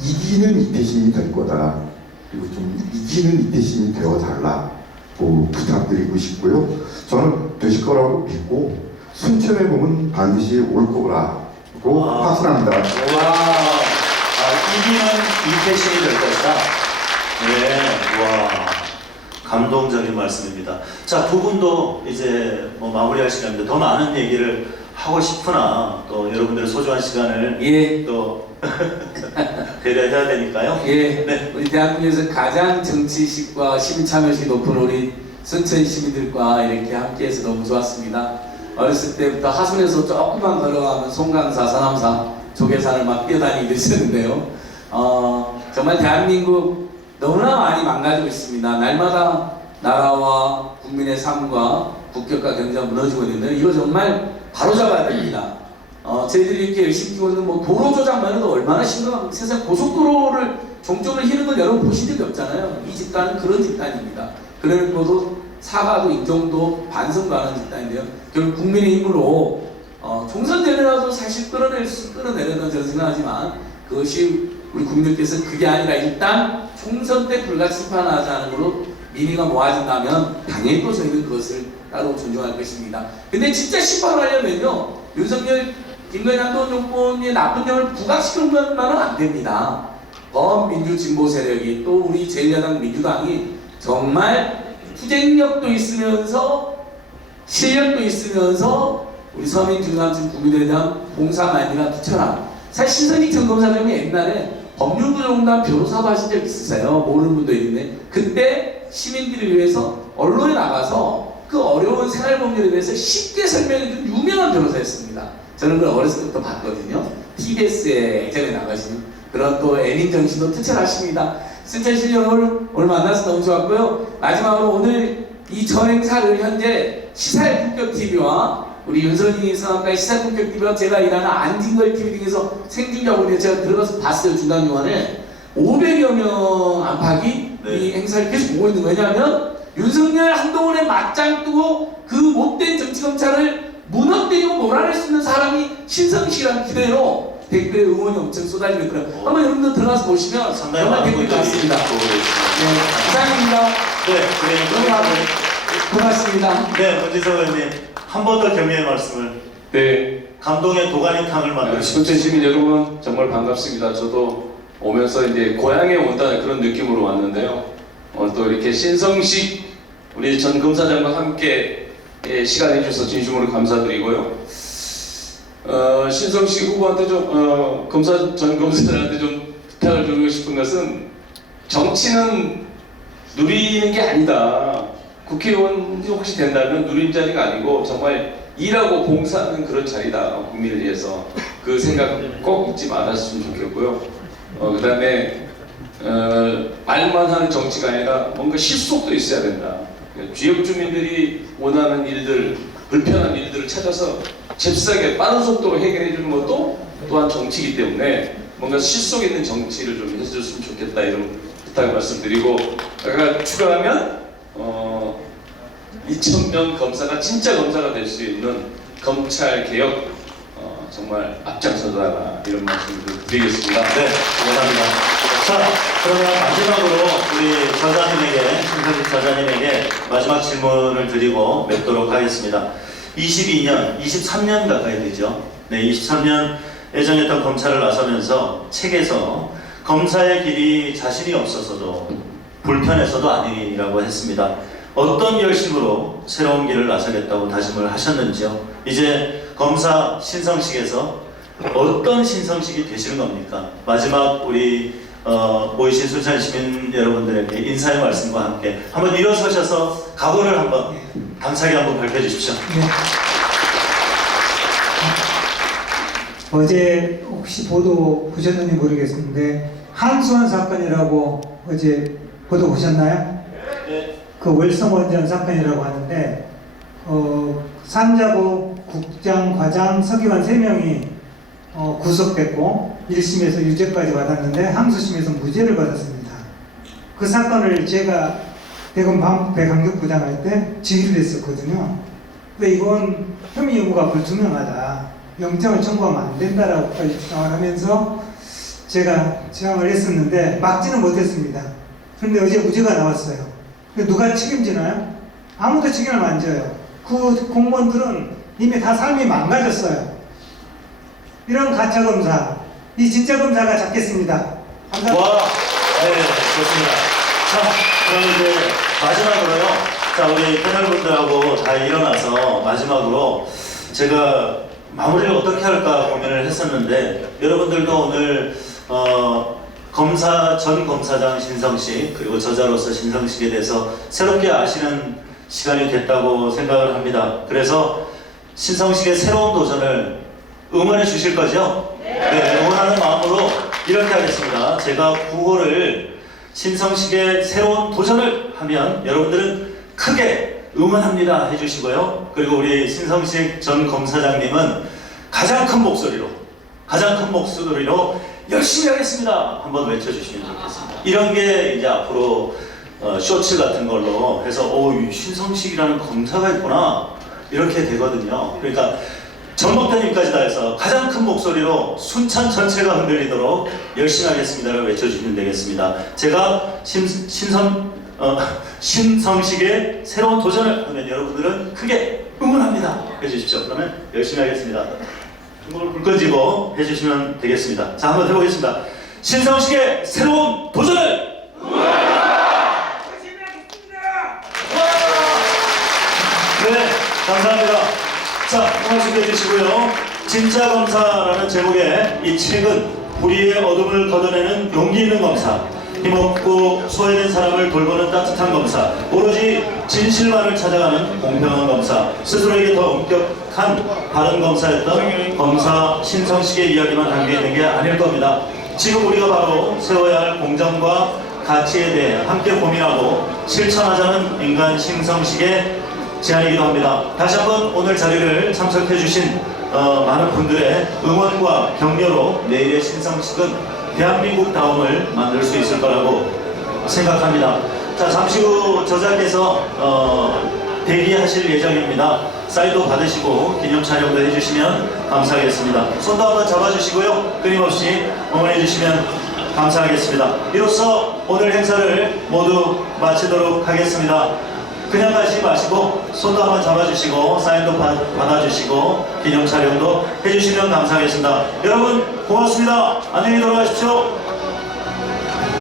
이기는 이태신이 될 거다. 그리고 좀 이기는 이태신이 되어달라고 부탁드리고 싶고요. 저는 되실 거라고 믿고 순천의 봄은 반드시 올 거라고 확신합니다. 와, 이기는 이태신이 될 것이다. 네, 와, 감동적인 말씀입니다. 자, 두 분도 이제 뭐 마무리할 시간인데 더 많은 얘기를 하고 싶으나 또 여러분들의 소중한 시간을 또 배려해야 되니까요. 네. 우리 대한민국에서 가장 정치의식과 시민참여의식이 높은 우리 순천 시민들과 이렇게 함께해서 너무 좋았습니다. 어렸을 때부터 하순에서 조금만 걸어가면 송강사, 서남사, 조계산을 막 뛰어다니게 되셨는데요. 정말 대한민국 너무나 많이 망가지고 있습니다. 날마다 나라와 국민의 삶과 국격과 경제가 무너지고 있는데 이거 정말 바로잡아야 됩니다. 저희들이 이렇게 열심히 뛰고 있는 뭐 도로 조작만 해도 얼마나 심각한, 세상 고속도로를 종점을 희는 걸 여러분 보신 적이 없잖아요. 이 집단은 그런 집단입니다. 그러고도 사과도 인정도 반성도 하는 집단인데요. 결국 국민의 힘으로 총선되더라도 사실 끌어내려는 저는 생각하지만 그것이 우리 국민들께서 그게 아니라 일단 총선 때 불가침판하자는 걸로 민의가 모아진다면 당연히 또 저희는 그것을 따로 존중할 것입니다. 근데 진짜 심판을 하려면요, 윤석열, 김건희 한동훈 정권의 나쁜 점을 부각시키는 것만은 안 됩니다. 범민주진보 세력이 또 우리 제1야당 민주당이 정말 투쟁력도 있으면서 실력도 있으면서 우리 서민 중산층 국민에 대한 봉사만이나 투철함. 사실 신선익 전 검사장이 옛날에 법률구조공단 변호사도 하신 적 있으세요. 모르는 분도 있는데 그때 시민들을 위해서 언론에 나가서 그 어려운 생활법률에 대해서 쉽게 설명해준 유명한 변호사였습니다. 저는 그걸 어렸을 때부터 봤거든요. TBS에 예전에 나가신 그런 또 애닌 정신도 투철하십니다. 순천 실력을 오늘 만나서 너무 좋았고요. 마지막으로 오늘 이 전행사를 현재 시사의 품격 TV와 우리 윤선희 성악가의 시사의 품격 TV와 제가 일하는 안진걸 TV 등에서 생중계하고 제가 들어가서 봤어요. 중간중간에 500여 명 안팎이 이 행사를 계속 보고 있는 거예요. 왜냐하면 윤석열 한동훈의 맞짱 뜨고 그 못된 정치검찰을 무너뜨리고 몰아낼 수 있는 사람이 신성식이라는 기대로 댓글에 응원이 엄청 쏟아지고 있더라고요. 한번 여러분들 들어가서 보시면 정말 댓글이 많습니다. 네, 이상입니다. 고맙습니다. 네, 문진석 의원님 한 번 더 격려의 말씀을. 네. 감동의 도가니탕을 만들었습니다. 순천 시민 여러분 정말 반갑습니다. 저도 오면서 이제 고향에 온다는 그런 느낌으로 왔는데요. 또 이렇게 신성식 우리 전 검사장과 함께 시간 해주셔서 진심으로 감사드리고요. 신성식 후보한테 좀 전 검사들한테 좀 부탁을 드리고 싶은 것은 정치는 누리는 게 아니다. 국회의원이 혹시 된다면 누리는 자리가 아니고 정말 일하고 봉사하는 그런 자리다. 국민을 위해서 그 생각 꼭 잊지 말았으면 좋겠고요. 그 다음에 말만 하는 정치가 아니라 뭔가 실속도 있어야 된다. 지역 주민들이 원하는 일들, 불편한 일들을 찾아서 잽싸게 빠른 속도로 해결해 주는 것도 또한 정치이기 때문에 뭔가 실속 있는 정치를 좀 해줬으면 좋겠다 이런 부탁을 말씀드리고 아까 추가하면 2,000명 검사가 진짜 검사가 될 수 있는 검찰 개혁 정말 앞장서다가 이런 말씀을 드리겠습니다. 네, 감사합니다. 자, 그러면 마지막으로 우리 저자님에게, 신성식 저자님에게 마지막 질문을 드리고 맺도록 하겠습니다. 22년, 23년 가까이 되죠. 네, 23년 애정했던 검찰을 나서면서 책에서 검사의 길이 자신이 없어서도 불편해서도 아니라고 했습니다. 어떤 결심으로 새로운 길을 나서겠다고 다짐을 하셨는지요? 이제 검사 신성식에서 어떤 신성식이 되시는 겁니까? 마지막 우리 모이신 순천 시민 여러분들에게 인사의 말씀과 함께 한번 일어서셔서 각오를 한번 당차게 한번 밝혀주십시오. 네. 어제 혹시 보도 보셨는지 모르겠는데 한수원 사건이라고 어제 보도 보셨나요? 네. 그 월성원전 사건이라고 하는데 산자부 국장, 과장, 서기관 3명이 구속됐고 1심에서 유죄까지 받았는데 항소심에서 무죄를 받았습니다. 그 사건을 제가 대검 방배강력부장 할 때 지휘를 했었거든요. 근데 이건 혐의 여부가 불투명하다. 영장을 청구하면 안 된다라고까지 주장을 하면서 제가 주장을 했었는데 막지는 못했습니다. 그런데 어제 무죄가 나왔어요. 근데 누가 책임지나요? 아무도 책임을 안 져요. 그 공무원들은 이미 다 삶이 망가졌어요. 이런 가짜 검사, 이 진짜 검사가 잡겠습니다. 감사합니다. 와, 네, 좋습니다. 자, 그럼 이제 마지막으로요. 자, 우리 패널분들하고 다 일어나서 마지막으로 제가 마무리를 어떻게 할까 고민을 했었는데 여러분들도 오늘 전 검사장 신성식 그리고 저자로서 신성식에 대해서 새롭게 아시는 시간이 됐다고 생각을 합니다. 그래서 신성식의 새로운 도전을 응원해 주실 거죠? 네, 응원하는 마음으로 이렇게 하겠습니다. 제가 구호를 신성식의 새로운 도전을 하면 여러분들은 크게 응원합니다 해주시고요. 그리고 우리 신성식 전 검사장님은 가장 큰 목소리로 열심히 하겠습니다 한번 외쳐주시면 좋겠습니다. 이런 게 이제 앞으로 쇼츠 같은 걸로 해서 신성식이라는 검사가 있구나 이렇게 되거든요. 그러니까 전목대님까지 다 해서 가장 큰 목소리로 순천 전체가 흔들리도록 열심히 하겠습니다를 외쳐주시면 되겠습니다. 제가 신성식의 새로운 도전을 하면 여러분들은 크게 응원합니다 해주십시오. 그러면 열심히 하겠습니다. 불 끄지고 해주시면 되겠습니다. 자, 한번 해보겠습니다. 신성식의 새로운 도전을 응원합니다. 열심히 하겠습니다. 네, 감사합니다. 자, 고맙습 해주시고요. 진짜 검사라는 제목의 이 책은 불의의 어둠을 걷어내는 용기 있는 검사, 힘없고 소외된 사람을 돌보는 따뜻한 검사, 오로지 진실만을 찾아가는 공평한 검사, 스스로에게 더 엄격한 바른 검사였던 검사 신성식의 이야기만 담겨있는 게 아닐 겁니다. 지금 우리가 바로 세워야 할 공정과 가치에 대해 함께 고민하고 실천하자는 인간 신성식의 제안이기도 합니다. 다시 한번 오늘 자리를 참석해 주신 많은 분들의 응원과 격려로 내일의 신성식은 대한민국 다움을 만들 수 있을 거라고 생각합니다. 자, 잠시 후 저자께서 대기하실 예정입니다. 사인도 받으시고 기념 촬영도 해주시면 감사하겠습니다. 손도 한번 잡아주시고요. 끊임없이 응원해 주시면 감사하겠습니다. 이로써 오늘 행사를 모두 마치도록 하겠습니다. 그냥 가시지 마시고 손도 한번 잡아주시고 사인도 받아주시고 기념 촬영도 해주시면 감사하겠습니다. 여러분 고맙습니다. 안녕히 돌아가십시오.